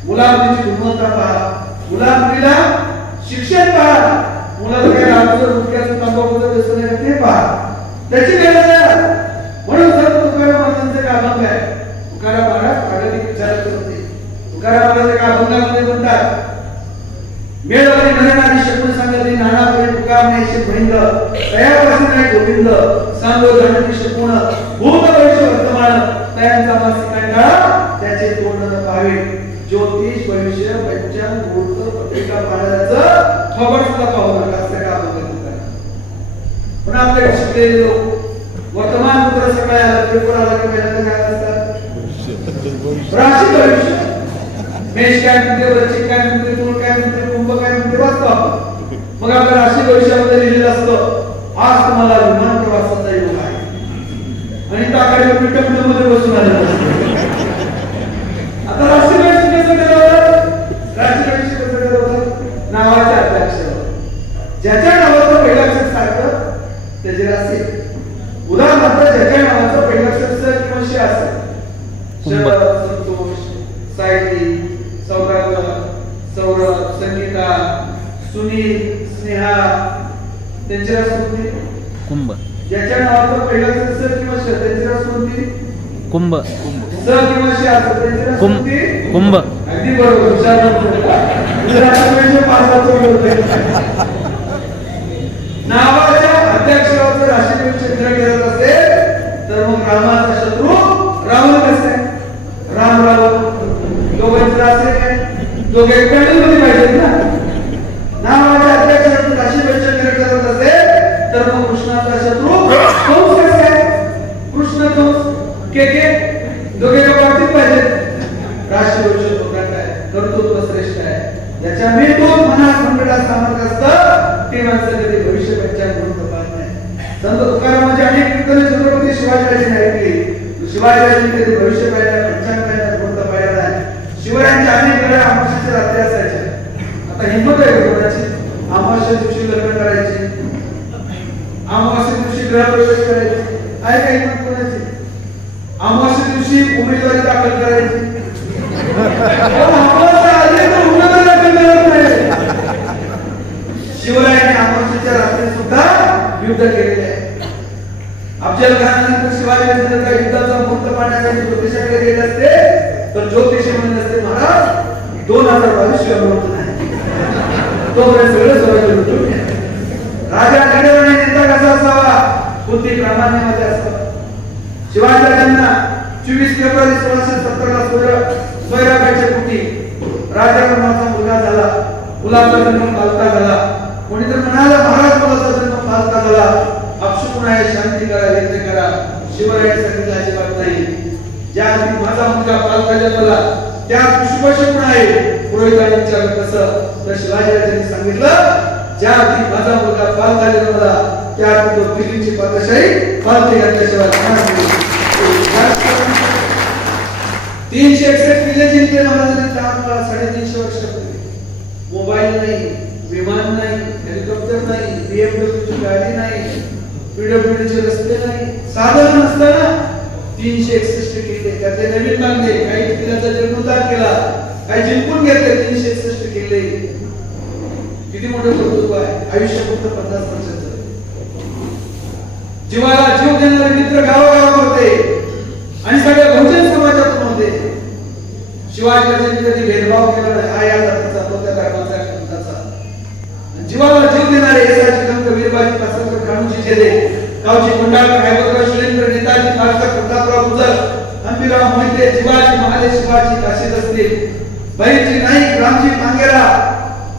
मुला मुलीची गुणवत्ता पहा, मुला मुलीला शिक्षण पहा, मुलाला काही राजूचं मुख्याचं तंबाखूचं व्यसन आहे ते पहा, त्याची गरज आहे. म्हणून सर्व तुकाराम महाराजांचे एक अभंग आहे. तुकाराम महाराज प्रागतिक विचारक होते. तुकाराम महाराज एका अभंगामध्ये म्हणतात, मेळवली नरनारी शकुन सांगली नाना परी तुकामनेशी भैंद तयापासून नाही गोविंद सांगो धननी शकुन भूत भविष्य वर्तमान तयांचा मासिक काळा त्याचे तोंड न पाहावे. ज्योतिष भविष्य पंचांग मुहूर्त पत्रिका पाहण्याचं खबर सुद्धा पाहू नका असं का अभंग तुकाराम. पण आपल्याकडे शिकलेले लोक वर्तमानपत्र सकाळी आलं पेपर आला की पहिल्यांदा काय असतात? राशी भविष्य. मेष काय म्हणते, वृश्चिक काय म्हणते, तुळ काय म्हणते, कुंभ काय म्हणते वाचतो आपण. मग आपल्या राशी भविष्यामध्ये लिहिलेलं असतं आज तुम्हाला विमान प्रवासाचा योग आहे आणि ताकाडे पिठमध्ये बसून आलेलं असतं. आता राशी भविष्य कसं ठरवलं? राशी भविष्य कसं ठरवलं? नावाच्या अक्षरावर. ज्याच्या नावाचं पहिलं अक्षर सारखं त्याची राशी. उदाहरणार्थ ज्याच्या नावाचं पहिलं अक्षर स किंवा श असेल, संतोष, सायली, सौरभ, संगीता, सुनील, स्नेहा, त्यांची रास कोणती? कुंभ. ज्याच्या नावाचं पहिलं अक्षर स किंवा श त्यांची रास कोणती? कुंभ. स किंवा श असेल त्यांची रास कोणती? कुंभ. अगदी बरोबर. नावाच्या अध्यक्षराचं राशी चित्र करत असेल तर मग रामाचा शत्रू रावण कसं आहे? दोघे पॅनलमध्ये पाहिजेत ना. नावाच्या अध्यक्षातून अशी बैठक करत असेल तर मग कृष्णाचा शत्रू कंस कसा आहे? कृष्ण कंस के दोघे बाबतीत पाहिजेत. राष्ट्रीय भविष्य प्रकट आहे, कर्तृत्व श्रेष्ठ आहे. याच्या मेतून मनात संकटात सामर्थ्य असतं ते माणसं कधी भविष्य पंचांग म्हणून पाहत नाही. संत तुकारामांची अनेक कीर्तने छत्रपती शिवाजीराजांनी ऐकली. शिवाजीराजांनी कधी भविष्य पाहिलं पंचांग पाहिलं कोणतं पाहिलं नाही. शिवरायांच्या अनेक वेळा अमावस्येच्या रात्री असायच्या. आता हिंमत आहे कोणाची? अमावस्या दिवशी लग्न करायचे, अमावस्या दिवशी गृहप्रवेश करायचे. आहे का हिंमत कोणाची? अमावस्या दिवशी उमेदवारी दाखल करायची. शिवरायांनी अमावस्येच्या रात्री सुद्धा युद्ध केलेले आहे. अफजल खानानंतर शिवाजीनंतर युद्धाचा मुहूर्त पाहण्यासाठी ज्योतिषाकडे गेले असते तर ज्योतिषी म्हणले असते महाराज 2022 मुहूर्त नाही. तोपर्यंत सगळं शिवाजी लुटून घ्या. राजा घडवणे नेता कसा असावा? बुद्धी प्रामाण्यामध्ये असावा. शिवाजीराजांना 24 फेब्रुवारी 1670 ला सोयराबाईच्या पोटी राजा कर्माचा मुलगा झाला. मुलाचा जन्म पालका झाला. कोणी तर म्हणाला महाराज मुलाचा जन्म पालका झाला. अपशकुन आहे, शांती करा, यज्ञ करा. शिवरायांनी सांगितलं अजिबात नाही. ज्या माझा मुलगा पालका जन्मला त्या शुभशकुन आहे. पुरोहितांनी विचारलं कसं? तर शिवाजीराजांनी सांगितलं ज्या माझा मुलगा पालका जन्मला त्या तो दिल्लीची पातशाही पालखी घातल्याशिवाय 361 किल्ले जिंकले महाराजांनी. 350 वर्ष पूर्वी. मोबाईल नाही, विमान नाही, हेलिकॉप्टर नाही, BMW ची गाडी नाही, PWD चे रस्ते नाही, साधन नसताना 361 किल्ले. त्याचे नवीन बांधले, काही किल्ल्याचा जीर्णोद्धार केला, काही जिंकून घेतले. 361 किल्ले. किती मोठं कर्तृत्व आहे. आयुष्य फक्त 50 वर्षाचं. जीवाला जीव देणारे मित्र गावागावात होते आणि सगळ्या बहुजन समाजातून होते. शिवाजीराजांनी कधी भेदभाव केला नाही. आया जातीचा, कोणत्या धर्माचा, पंथाचा. जीवाला जीव देणारे यशाची गंग वीरबाजी पासकर काणूजी जेदे, गावची गुंडाळकर हैबतराव शिलेंद्र, नेताजी खासदार प्रतापराव गुजर, हंबीराव मोहिते, शिवाजी महाले, शिवाजी काशीद असतील, बहिरजी नाईक, रामजी मांगेरा,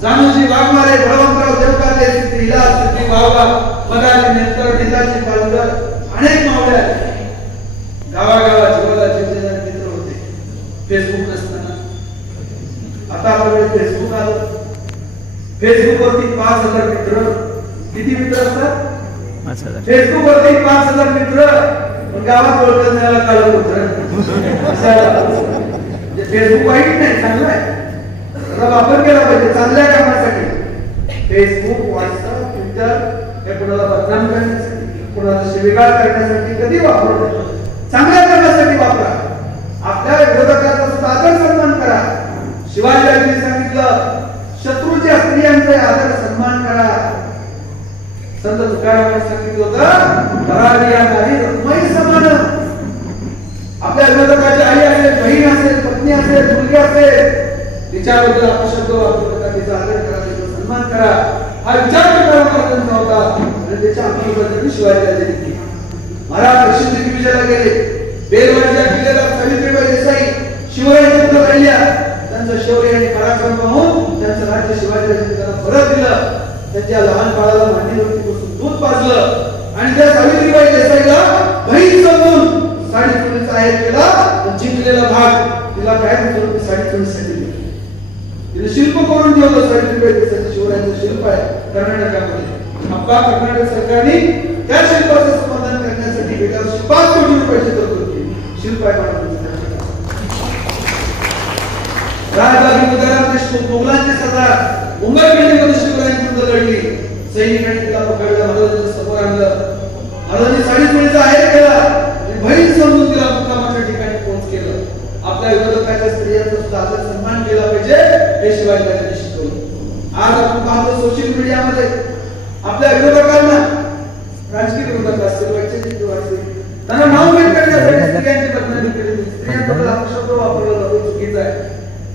जानूजी वाघमारे, बळवंतराव देवकाते, सिद्धी हिलाल, सिद्धी वावगा, मदाजी नेतर, नेताजी पालकर, अनेक मावळे गावागावात जीवाला जीव देणारे मित्र होते. फेसबुक नसताना आता आपल्याकडे फेसबुक आलं. फेसबुक वरती 5000 मित्र. किती मित्र असतात? फेसबुक वरती 5000 मित्र. पण गावात ओळखत नाही काढत होत. फेसबुक वाईट नाही, चांगला आहे. त्याचा वापर केला पाहिजे चांगल्या कामासाठी. फेसबुक, व्हॉट्सअप, ट्विटर हे कोणाला बदनाम करण्यासाठी, कोणाला शिवीगाळ करण्यासाठी कधी वापरू नये. चांगल्या कामासाठी वापरा. आपल्या विरोधकाचा सुद्धा आदर सन्मान करा. शिवाजीराजांनी सांगितलं शत्रूच्या स्त्रियांचा आदर सन्मान करा. संत तुकारामांनी सांगितलं होतं परारिया नारी रत्नमयी समान. आपल्या विरोधकाची आई असेल, बहीण असेल, पत्नी असेल, मुलगी असेल, तिच्याबद्दल आपण शब्द वापरू नका. तिचा आदर करा, तिचा सन्मान करा. हा विचार तुकारामांचा होता आणि त्याच्या अंमलबजावणी शिवाजीराजांनी केली. महाराज दक्षिण दिग्विजयाला गेले. बेलवाडीच्या किल्ल्याला सावित्रीबाई देसाई शिवरायांच्या राहिल्या. त्यांचं शौर्य आणि पराक्रम पाहून त्यांचं राज्य शिवाजीराजांनी त्यांना परत दिलं. त्यांच्या लहान बाळाला मांडीवरती बसून दूध पाजलं आणि त्या सावित्रीबाई देसाईला बहीण समजून साडी चोळीचा आहेर केला. जिंकलेला भाग तिला काय म्हणतो साडी चोळीसाठी तिने शिल्प करून ठेवलं. सावित्रीबाई देसाईचं शिवरायांचं शिल्प आहे कर्नाटकामध्ये. आपला कर्नाटक सरकारने त्या शिल्पाचं समाधान करण्यासाठी गेल्या वर्षी 5 कोटी रुपयाची तरतूद केली. शिल्प आहे राजबागी मुदाराम देशमुख मुघलांचे सरदार मुंबई बिल्डिंगमध्ये शिवरायांची युद्ध लढली. सैनिकांनी तिला पकडलं, महाराजांच्या समोर आणलं. महाराजांनी साडी चोळीचा आहेर केला आणि बहीण समजून तिला मुक्कामाच्या ठिकाणी पोहोच केलं. आपल्या विरोधकाच्या स्त्रियांचा सुद्धा आदर सन्मान केला पाहिजे हे शिवाजीराजांनी शिकवलं. आज आपण पाहतो सोशल मीडियामध्ये आपल्या विरोधकांना, राजकीय विरोधक असतील, वैचारिक असतील, त्यांना नाव भेट करण्यासाठी स्त्रियांची बदनामी केली. स्त्रियांबद्दल अपशब्द वापरला जातो, चुकीचा आहे.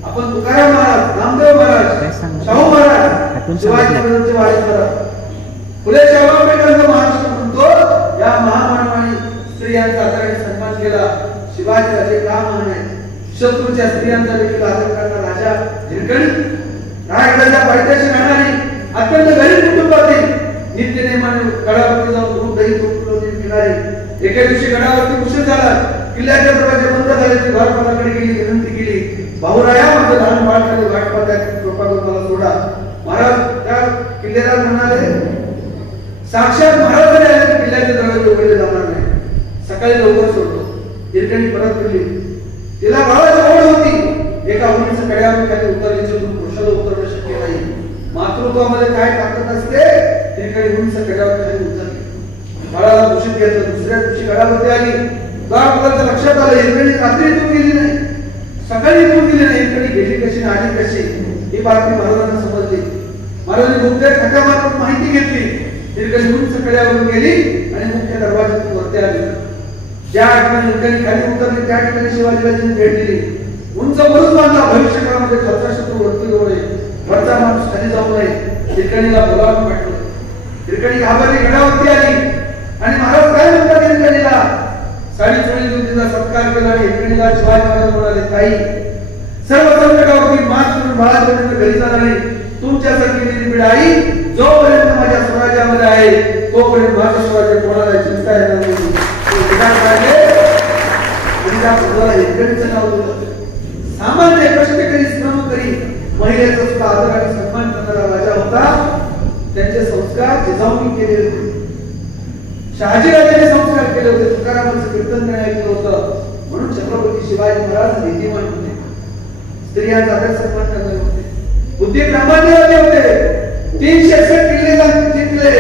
आपण तुकाराम महाराज, रामदेव महाराज, शाहू महाराज, शिवाजी महाराजांचे वारसदार, फुले शाहू आंबेडकरांचा महाराष्ट्र म्हणतो. या महामानवाने स्त्रियांचा आदर आणि सन्मान केला. शिवाजीराजे का महान आहेत. शत्रूच्या स्त्रियांचा देखील आदर करणारा राजा हिरकणी रायगडाच्या पायथ्याशी राहणारी अत्यंत गरीब कुटुंबातील नित्य नेमाने गडावरती जाऊन दूध दही तूप किनारी एके दिवशी गडावरती उशीर झाला. किल्ल्याचे दरवाजे बंद झाले. ती द्वारपालाकडे गेली, विनंती केली, भाऊराया माझं लहान बाळ खाली वाट पाहत आहे, कृपा करून मला सोडा. महाराज त्या किल्ल्याला म्हणाले, साक्षात महाराजांनी आले तर किल्ल्याचे दरवाजे उघडले जाणार नाही, सकाळी लवकर सोडतो. हिरकणी परत फिरली. तिला बाळाची आवड होती. एका उंच कड्यावर खाली उतरली जिथून पुरुषाला उतरणं शक्य नाही. मातृत्वामध्ये काय ताकद असते. हिरकणी उंच कड्यावर खाली उतरली. बाळाला दूषित घेतलं. दुसऱ्या दिवशी गडावरती आली. द्वारपालाच्या लक्षात आलं हिरकणी रात्री इथून गेली नाही, सकाळी इथून गेली नाही. हिरकणी गेली कशी आणि आली कशी ही बातमी महाराजांना समजली. महाराजांनी मुख्य खात्यामार्फत माहिती घेतली. हिरकणी उंच कड्यावरून गेली आणि मुख्य दरवाजातून वरती आली. ज्या ठिकाणी हिरकणी खाली उतरली त्या ठिकाणी शिवाजीराजांनी भेट दिली. उंच बुरुज बांधला. भविष्यकाळामध्ये खालचा शत्रू वरती येऊ नये, वरचा माणूस खाली जाऊ नये. हिरकणीला बोलावून पाठवलं. हिरकणी घाबरली, गडावरती आली आणि महाराज काय म्हणतात हिरकणीला. साडी चोळी देऊन तिचा सत्कार केला आणि हिरकणीला शिवाजी महाराज म्हणाले, ताई सर्व संकटावरती मात करून बाळापर्यंत घरी जाणार नाही. तुमच्यासाठी दिलेली पिढ आई जोपर्यंत माझ्या स्वराज्यामध्ये आहे तोपर्यंत माझं स्वराज्य कोणाला चिंता येणार नाही. हिरकणीचं नाव दिलं. सामान्य कष्टकरी श्रमकरी महिलेचा सुद्धा आदर आणि सन्मान करणारा राजा होता. त्यांचे संस्कार जिजाऊंनी केले होते. शहाजीराजांनी संस्कार केले होते. तुकारामांचं कीर्तन करण्यात केलं होतं. म्हणून छत्रपती शिवाजी महाराज नीतिमान होते. स्त्रियांचा आदर सन्मान करणारे होते. बुद्धी प्रामाण्यवादी होते. 361 किल्ले जिंकले,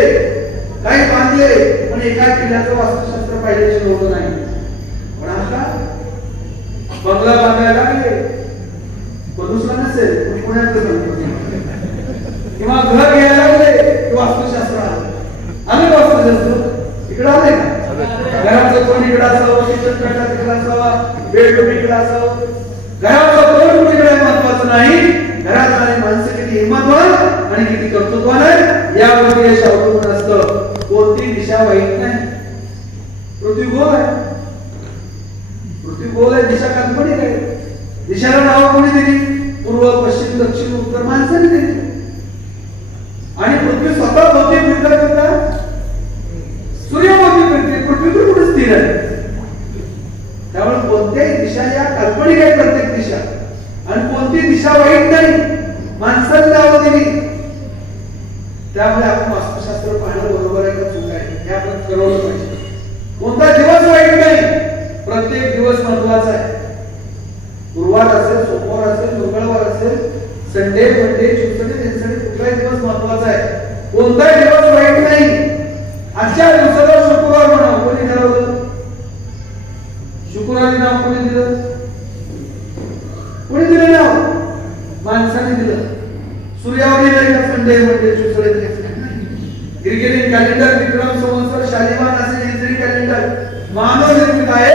काही बांधले, पण एका किल्ल्याचं वास्तुशास्त्र पाहिल्याचे लोक नाही. पण आता बंगला बांधायला लागले, दुसरा नसेल पुण्यात किंवा घर घ्यायला लागले वास्तुशास्त्र आले. वास्तुशास्त्र इकडे आले का. घराचं कोण इकडे असावं, किचन कट्टा तिकडे असावा, बेडरूम इकडे असावं. घराचं कोण कुठे महत्वाचं नाही. घरात आणि माणसं किती हिंमतवान आणि किती कर्तृत्वान आहे यावर यश अवलंबून असतं. कोणती दिशा वाईट नाही. पृथ्वी गोल आहे. पृथ्वी गोल आहे, दिशा काल्पनिक आहे. दिशाला नाव कोणी दिली. पूर्व पश्चिम दक्षिण उत्तर माणसाने दिली. आणि पृथ्वी स्वतः भोवती फिरता सूर्यभोवती फिरते. पृथ्वी तर कुठे स्थिर आहे. त्यामुळे कोणत्याही दिशा या काल्पनिक आहे. प्रत्येक दिशा आणि कोणती दिशा वाईट नाही. माणसाने नाव दिली. त्यामुळे आपण वास्तुशास्त्र पाहणं बरोबर आहे का चूक आहे हे आपण ठरवलं पाहिजे. कोणता दिवस वाईट नाही. प्रत्येक दिवस महत्वाचा आहे. गुरुवार असेल, सोमवार असेल, मंगळवार असेल, संडे मंडे ट्यूसडे वेडनेसडे कुठलाही दिवस महत्वाचा आहे. कोणताही दिवस वाईट नाही. आजच्या दिवसाला शुक्रवार म्हणावं कोणी ठरवलं. शुक्रवारी नाव कोणी दिलं. कोणी दिलं नाव. माणसाने दिलं. सूर्यावरी नाही का Sunday Monday Tuesday Wednesday. Gregorian calendar Vikram Samvatsar Shalivahan असे हिजरी कॅलेंडर मानव निर्मित आहे.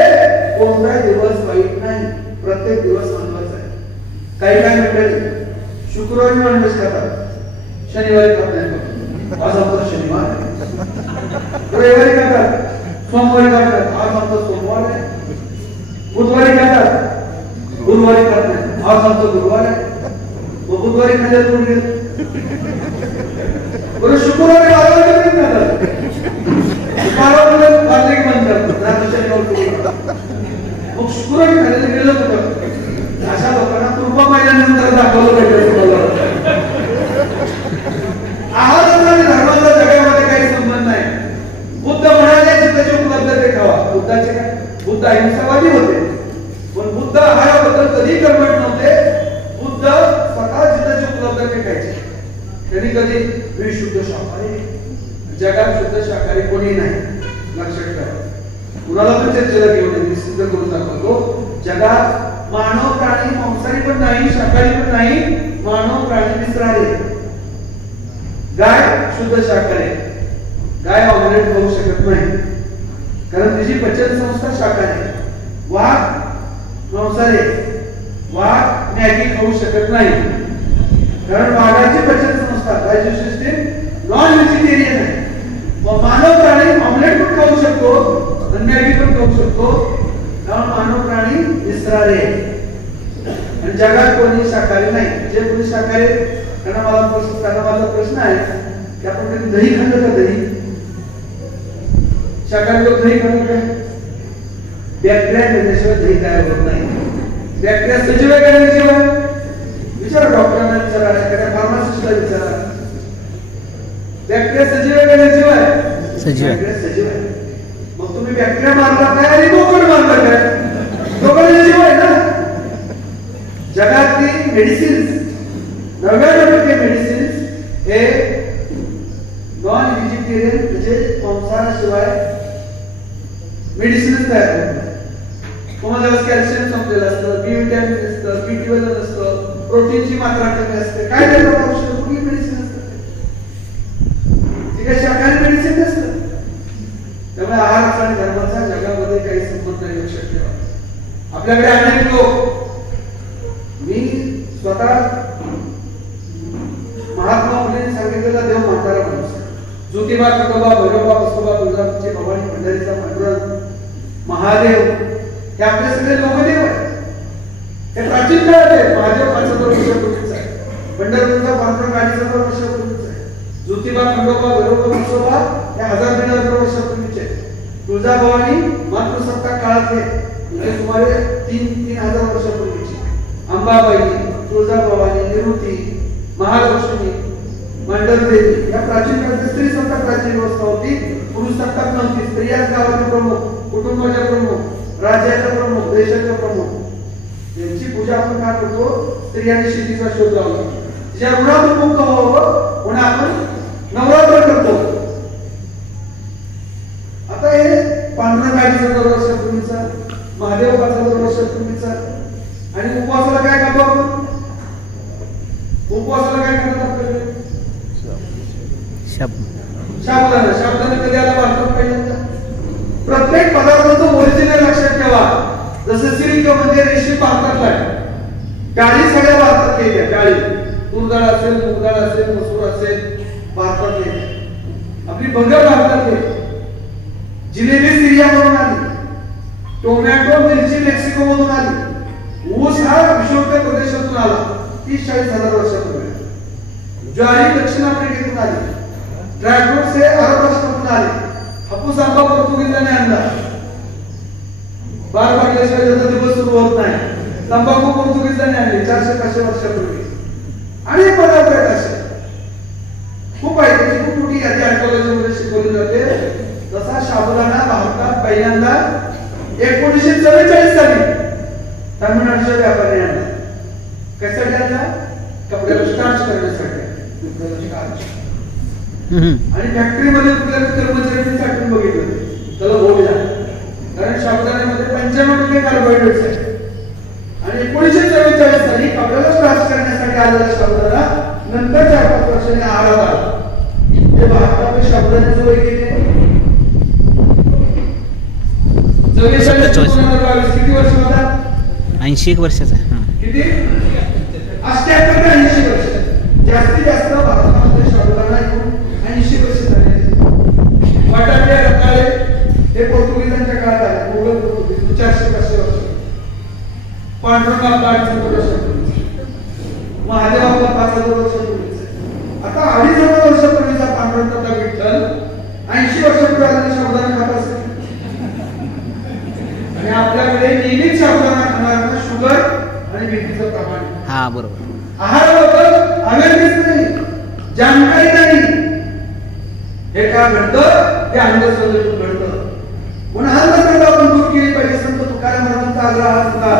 कोणताही दिवस वाईट नाही. प्रत्येक दिवस महत्वाचा आहे. काही काय मंडळी शुक्रवारी नॉनव्हेज खातात, शनिवारी खात नाही. आज आमचा शनिवार आहे. रविवारी खातात, सोमवारी खातात. आज आमचा सोमवार आहे. बुधवारी खातात, गुरुवारी खात नाही. आज आमचा गुरुवार आहे. बुधवारी खाल्ल्यात कोण गेलं. बरं शुक्रवारी बारावारी खातात. बारावारी बाजरी बंद करतात. मग शुक्रवारी खाल्ल्याला गेलं कुठं. अशा लोकांना कृपा पाहिल्यानंतर दाखवलं पाहिजे. आहाराचा आणि धर्माचा जगामध्ये काही संबंध नाही. बुद्ध म्हणाले जिथं उपलब्ध ते खावा. बुद्धाचे काय. बुद्ध अहिंसावादी होते पण बुद्ध आहाराबद्दल कधी कर्मठ नव्हते. बुद्ध स्वतः जिथं उपलब्ध ते खायचे. कधी कधी विशुद्ध शाकाहारी. जगात शुद्ध शाकाहारी कोणी नाही. लक्षात ठेवा. कुणाला पण चर्चेला घेऊन सिद्ध करून दाखवतो. जगात मानव प्राणी मांसाहारी पण नाही, शाकाहारी पण नाही. मानव प्राणी मिश्राहारी. गाय शुद्ध शाकाहारी. गाय ऑमलेट खाऊ शकत नाही कारण तिची पचन संस्था शाकाहारी. वाघ मांसाहारी. वाघ मॅगी खाऊ शकत नाही कारण वाघाची पचन संस्था डायजेस्टिव्ह सिस्टीम नॉन व्हेजिटेरियन आहे. मानव प्राणी ऑमलेट पण खाऊ शकतो, मॅगी पण खाऊ शकतो. कारण मानव प्राणी मिश्राहारी आहे. आणि आणि जगात कोणी शाकाहारी नाही. जे कोणी शाकाहारी त्यांना माझा प्रश्न आहे की आपण कधी दही खाल्लं का? दही शाकाहारी लोक दही खाल्लं का? बॅक्टेरिया केल्याशिवाय दही तयार होत नाही. बॅक्टेरिया सजीव आहे का निर्जीव आहे? विचारा डॉक्टरांना, विचारा, एखाद्या फार्मासिस्टला विचारा. बॅक्टेरिया सजीव आहे का निर्जीव आहे? सजीव आहे. मग तुम्ही बॅक्टेरिया मारला काय आणि कोकण मारला काय? कोकण निर्जीव आहे ना. जगातली मेडिसिन्स 99% मेडिसिन्स हे नॉन व्हेजिटेरियन म्हणजे मांसाहाराशिवाय मेडिसिन तयार होतात. तुम्हाला कॅल्शियम संपलेलं असतं, बी विटॅमिन असतं, B12 असतं, प्रोटीनची मात्रा कमी असते. काय देतात औषध? कुठली मेडिसिन असतं? ती काय शाकाहारी मेडिसिन नसतं. त्यामुळे आहाराचा आणि धर्माचा जगामध्ये काही संबंध नाही. लक्षात ठेवा. आपल्याकडे अनेक लोक, मी स्वतः महात्मा फुलेंनी सांगितलेला देव म्हातारा माणूस, ज्योतिबा, खंडोबा, भैरवबा, बसोबा, तुळजापूरची भवानी, भंडारीचा पांडुरंग, महादेव, हे आपले सगळे लोकदेव आहेत. हे प्राचीन काळात आहे. महादेव 5,000 वर्षापूर्वीचा आहे. पंढरपूरचा पांडुरंग 2,500 वर्षापूर्वीचा आहे. ज्योतिबा, खंडोबा, भैरवबा, बसोबा हे 1,000-1,500 वर्षापूर्वीचे आहेत. तुळजाभवानी मातृसत्ता काळातले, म्हणजे सुमारे 3,000 वर्षापूर्वीचे. अंबाबाई, तुळजाभवानी, निरुती, महालक्ष्मी, मांडरदेवी या प्राचीन काळात स्त्री सत्ता प्राचीन व्यवस्था होती. पुरुष सत्ता नव्हती. स्त्रियाच गावाचे प्रमुख, कुटुंबाचे प्रमुख, राज्याचे प्रमुख, देशाचे प्रमुख. यांची पूजा आपण काय करतो? स्त्रियांनी शेतीचा शोध लावला. तिच्या ऋणातून मुक्त व्हावं म्हणून आपण नवरात्र करतो. आता हे पांढरा 2,500 वर्षापूर्वीचा, महादेव 5,000 वर्षापूर्वीचा. आणि उपवासाला काय करतो आपण? उपवासाला काय करतात आपल्याकडे? शाबुदाना कधी आला भारतात पहिल्यांदा? प्रत्येक पदार्थाचं ओरिजिनल लक्षात ठेवा. जसं सिल्क म्हणजे रेशीम भारतातला आहे. डाळी सगळ्या भारतात येते. डाळी तूर डाळ असेल, मूग डाळ असेल, मसूर असेल, भारतात येते. आपली भगर भारतात येते. जिलेबी सिरिया मधून आली. टोमॅटो, मिरची मेक्सिको मधून आली. ऊस हा विषुवत प्रदेशातून आला 30-40 वर्षापूर्वी. ज्वारी दक्षिण आफ्रिकेतून आली. ड्रायफ्रुट्स हे अरब राष्ट्रातून आले. हापूस आंबा पोर्तुगीजांनी आणला. बार भागल्याशिवाय त्याचा दिवस सुरू होत नाही. तंबाखू पोर्तुगीजांनी आणले 400-500 वर्षापूर्वी. अनेक पदार्थ आहेत असे. खूप आहे. त्याची खूप मोठी यादी आर्किओलॉजीमध्ये शिकवली जाते. जसा साबुदाणा भारतात पहिल्यांदा 1944 साली तामिळनाडूच्या व्यापाऱ्याने आणला. कशासाठी आणला? कपड्याला स्टार्च करण्यासाठी. आणि फॅक्टरीमध्ये कर्मचाऱ्यांनी चाटून बघितलं, त्याला भोग झाला. कारण साबुदाण्यामध्ये 95% कार्बोहायड्रेट्स आहेत. आणि 1944 साली कपड्याला स्टार्च करण्यासाठी आलेला साबुदाणा नंतर 4-5 वर्षांनी आहारात आला. ते भारतामध्ये साबुदाण्याचं वय किती आहे? किती वर्ष होता? 80 वर्षाचा. किती? 88-80 वर्ष. जास्तीत जास्त भारतामध्ये साबुदाणा येऊन 80 वर्ष झाले. बटाटे, रताळे हे पोर्तुगीजांच्या काळात आले. मुघल पोर्तुगीज 400-500 वर्ष. पांडुरंग आपला 800 वर्षापूर्वी. महादेव आपला 5,000 वर्षापूर्वीचा. आता 2,500 वर्षापूर्वीचा पांडुरंगाचा विठ्ठल 80 वर्षापूर्वी आलेला साबुदाणा खात असेल. आणि आपल्याकडे नेहमीच साबुदाणा खाणाऱ्यांना शुगर आणि बीपीचं प्रमाण. हा बरोबर. आहाराबद्दल अवेअरनेस नाही, जानकारी नाही. हे का घडतं? ते अंधश्रद्धेतून घडतं. म्हणून अंधश्रद्धा आपण दूर केली पाहिजे. संत तुकाराम महाराजांचा आग्रह होता.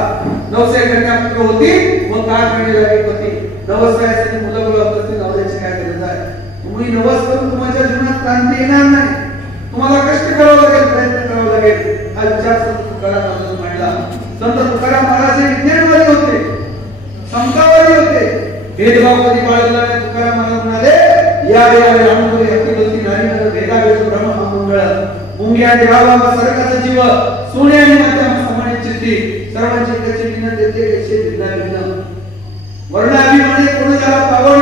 900 कन्या पुत्र होती, मग काय करणे लागेल पती. नवस वयासाठी मुलं बोलवत असतील, नवऱ्याची काय गरज आहे? तुम्ही नवस करून तुमच्या जीवनात क्रांती येणार नाही. तुम्हाला कष्ट करावं लागेल, प्रयत्न करावा लागेल. हा विचार संत तुकाराम महाराजांनी मांडला. संत तुकाराम महाराज हे विज्ञानवादी होते, समतावादी होते. भेदभाव कधी बाळगला नाही. तुकाराम महाराज म्हणाले, या रामपुरी अखिलती नारी नर भेदाभेद ब्रह्म मंगळ मुंग्या देवावा सरकाचा जीव सोने आणि माता समाने चित्ती सर्वांची कच्ची विनंती देते कसे भिन्ना भिन्न वर्णाभिमाने कोण ज्याला पावन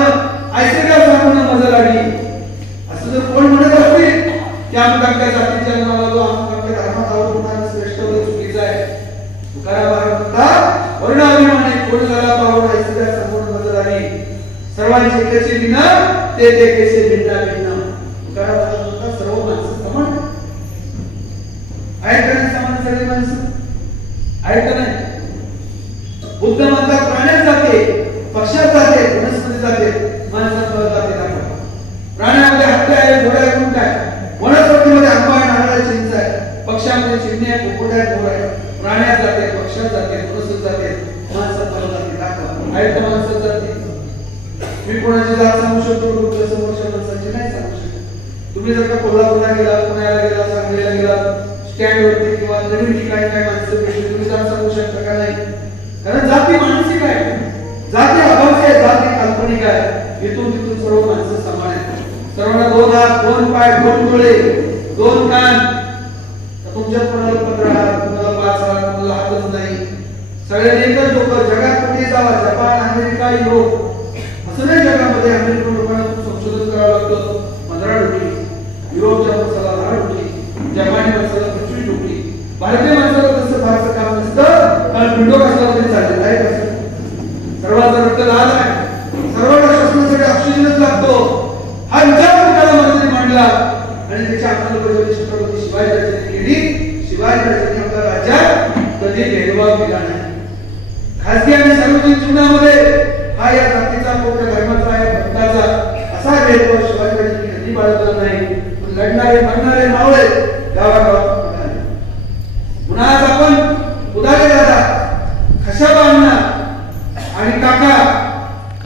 ऐसे का सांगून मजा लागली. असं जर कोण म्हणत असतील की आमच्या जातीच्या नावाला जो आमच्या धर्मात आवडून श्रेष्ठ चुकीचा आहे. तुकाराम महाराज म्हणतात, वर्णाभिमाने कोण ज्याला सर्वांची कशी भिन्न ते कसे भिन्न भिन्न. तुकाराम सर्व माणसं समान आहेत का नाही? समान सगळी माणसं आहेत का नाही? बुद्ध म्हणतात प्राण्यात जाते, पक्षात जाते, वनस्पती जाते, माणसात जाते दाखवा. प्राण्यामध्ये हत्ती आहे, घोडा आहे, उंट आहे. वनस्पतीमध्ये आंबा आहे, नारळ आहे, चिंच आहे. पक्षामध्ये चिमणी आहे, पोपट आहे, मोर आहे. प्राण्यात जाते, पक्षात जाते, वनस्पतीत जाते, माणसात जाते दाखवा. आहेत का माणसात जाते? मी कोणाची जात सांगू शकतो? डॉक्टर समोरच्या माणसाची नाही सांगू शकत. तुम्ही जर का कोल्हापूरला गेला, पुण्याला गेला, सांगलीला गेला, स्टँड वरती किंवा नवीन ठिकाणी काय माणसं भेटली, तुम्ही जात सांगू शकता का? नाही. कारण जाती मानसिक आहे, जाती आभासी आहे, जाती काल्पनिक आहे. इथून तिथून सर्व माणसं समान आहेत. सर्वांना दोन हात, दोन पाय, दोन डोळे, दोन कान. तुमच्यात कोणाला 15 हात, कोणाला 5 हात, कोणाला हातच नाही. सगळ्यांनी एकच डोकं. जगात कुठे जावा, जपान, अमेरिका, युरोप, असं नाही. जगामध्ये अमेरिकन लोकांना संशोधन करावं लागतं. 15 डोकी, युरोपच्या माणसाला 10 डोकी, जपानी माणसाला 25 डोकी. भारतीय माणसाला तसं फारसं काम नसतं, कारण विंडो कसला तरी चालेल आहे. कसं सर्वांचा रक्त लाल आहे, सर्वांना श्वसनासाठी ऑक्सिजनच लागतो. हा विचार मंत्री मांडला आणि त्याच्या अंमलबजावणी छत्रपती शिवाजीराजांनी केली. शिवाजीराजांनी आपल्या राज्यात कधी भेदभाव केला नाही. खासगी आणि सार्वजनिक जीवनामध्ये हा या जातीचा, कोणत्या धर्माचा, या भक्ताचा असा भेदभाव शिवाजीराजांनी कधी बाळगला नाही. पण लढणारे मरणारे मावळे गावागावात मिळाले. पुन्हा आज आपण उदागे दादा, खशाबा अण्णा आणि काका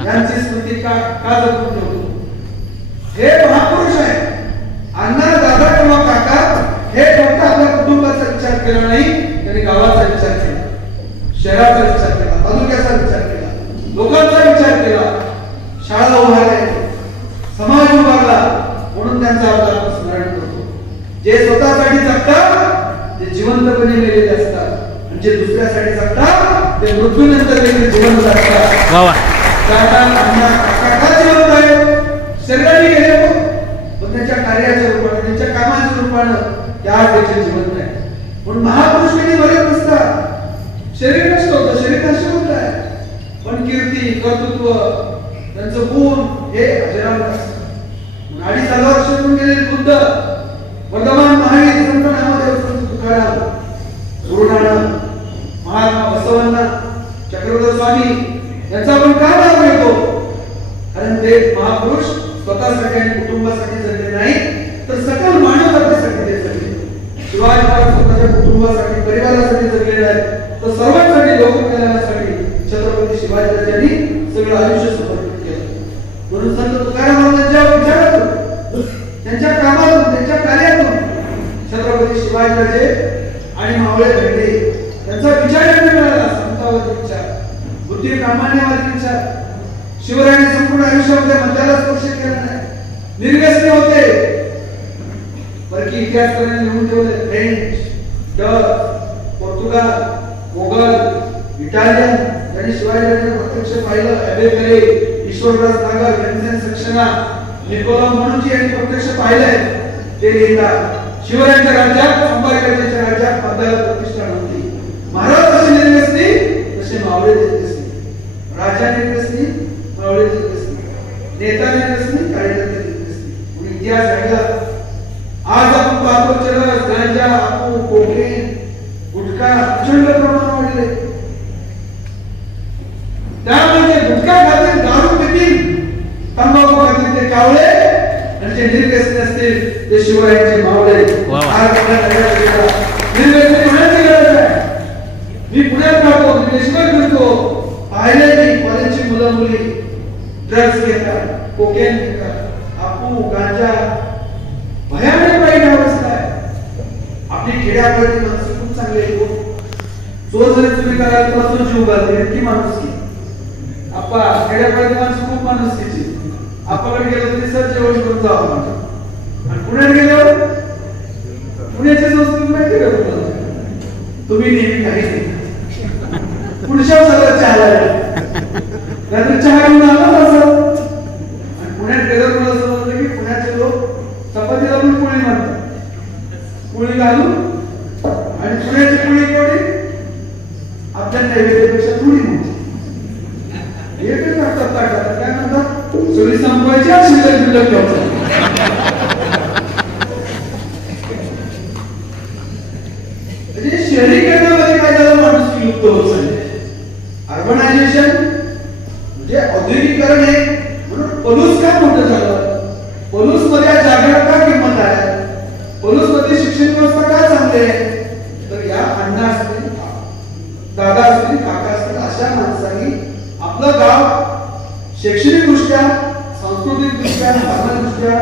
यांची स्मृती का जपून ठेवतो? हे महापुरुष आहे. अण्णा, दादा किंवा काका हे फक्त आपल्या कुटुंबाचा विचार केला नाही, त्यांनी गावाचा विचार केला, शहराचा विचार केला, तालुक्याचा विचार केला, लोकांचा विचार केला, शाळा उभारल्या, समाज उभारला. म्हणून त्यांचा आपण स्मरण करतो. जे स्वतःसाठी जगतात ते जिवंतपणे मेलेले असतात, आणि जे दुसऱ्यासाठी जगतात ते मृत्यूनंतर देखील जिवंत असतात. काका जिवंत आहे, शरीराने गेले पण त्यांच्या कार्याच्या रूपाने, त्यांच्या कामाच्या रूपाने त्या देखील जिवंत आहे. म्हणून महापुरुष कधी मरत नसतात. शरीर नष्ट होतं, शरीर नष्ट होत आहे, पण कीर्ती, कर्तृत्व, त्यांचं गुण हे अजरामर असतं. 2,500 वर्ष होऊन गेलेले बुद्ध, वर्धमान महावीर, संत नामदेव, संत तुकाराम, गुरु नानक, महात्मा बसवण्णा, चक्रवर्ती स्वामी यांचा आपण का नाव घेतो? कारण ते महापुरुष स्वतःसाठी आणि कुटुंबासाठी जगले नाही, तर सकल मानवजातीसाठी ते जगले. शिवाजी महाराज स्वतःच्या कुटुंबासाठी, परिवारासाठी जगले नाही, तर सर्वांसाठी, लोककल्याणासाठी छत्रपती शिवाजीराजांनी सगळं आयुष्य समर्पित केलं. म्हणून संत तुकाराम महाराजांच्या विचारातून, त्यांच्या कामातून, त्यांच्या कार्यातून छत्रपती शिवाजीराजे आणि मावळे घडले. त्यांचा विचार मिळाला, समतावादी विचार, बुद्धी प्रामाण्यवादी विचार. शिवरायांनी संपूर्ण आयुष्यामध्ये मध्याला स्पर्श केला नाही, निर्व्यसनी होते. परकी इतिहासकारांनी लिहून ठेवले, French, Dutch, Portugal, Mughal, Italian यांनी शिवाजीराजांना प्रत्यक्ष पाहिलं. Abbe Carre, Ishwardas Nagar, Vincent Saxena, Nicola Manucci यांनी प्रत्यक्ष पाहिलंय. ते लिहितात शिवरायांच्या राज्यात, संभाजीराजांच्या राज्यात मध्याला प्रतिष्ठा नव्हती. महाराज जसे निर्व्यसनी तसे मावळे निर्व्यसनी, राजा निर्व्यसनी, मावळे निर्व्यसनी, नेता निर्व्यसनी, कार्यकर्ते निर्व्यसनी. म्हणून इतिहास घडला. आज आपण पाहतो चरस, गांजा, अफू, कोकेन, गुटखा प्रचंड प्रमाणात वाढले. त्यामुळे गुटखा खातील, दारू पितील, तंबाखू खातील ते कावळे, आणि जे निर्व्यसनी असतील ते शिवरायांचे मावळे. निर्व्यसनी होण्याची गरज आहे. मी पुण्यात राहतो, मी देशभर फिरतो, पाहिले मी कॉलेजची मुलं मुली ड्रग्स घेतात, कोकेन घेतात, अफू, गांजा, भयानक वाईट अवस्था आहे. आपली खेड्यापाड्याची माणसं खूप चांगली आहेत. चोर जरी तुम्ही कराल तर तो जीव घालते, इतकी माणुसकी. आपा खेड्यापाड्याची माणसं खूप माणुसकीची. आपल्याकडे गेलो तरी सर जेवण करून जावं म्हणतो. आणि पुण्यात गेल्यावर पुण्याची संस्कृती माहिती का तुम्हाला? तुम्ही नेहमी काही नाही, पुढच्या सगळं चहा नाहीतर चहा घेऊन आला असं. आणि पुण्यात गेलं तुम्हाला समजलं की पुण्याचे लोक चपातीला पण पोळी मारतात, पोळी घालून. आणि पुण्याची पोळी केवढी? आपल्या नैवेद्यापेक्षा थोडी मोठी. हे काय करतात, काय म्हणतात? सगळी संपवायची आणि शिल्लक ठेवायची. म्हणजे शहरीकरणामध्ये काय झालं, माणूस विलुप्त होत चालले. अर्बनायझेशन म्हणजे औद्योगिकरण आहे म्हणून पलूस का मोठं झालं, पलूस मध्ये जागेला का किंमत आहे, पलूस मध्ये शिक्षण व्यवस्था का चांगली आहे, तर या अण्णा असतील, दादा असतील, काका असतील अशा माणसांनी आपलं गाव शैक्षणिक दृष्ट्या, सांस्कृतिक दृष्ट्या, सामाजिक दृष्ट्या,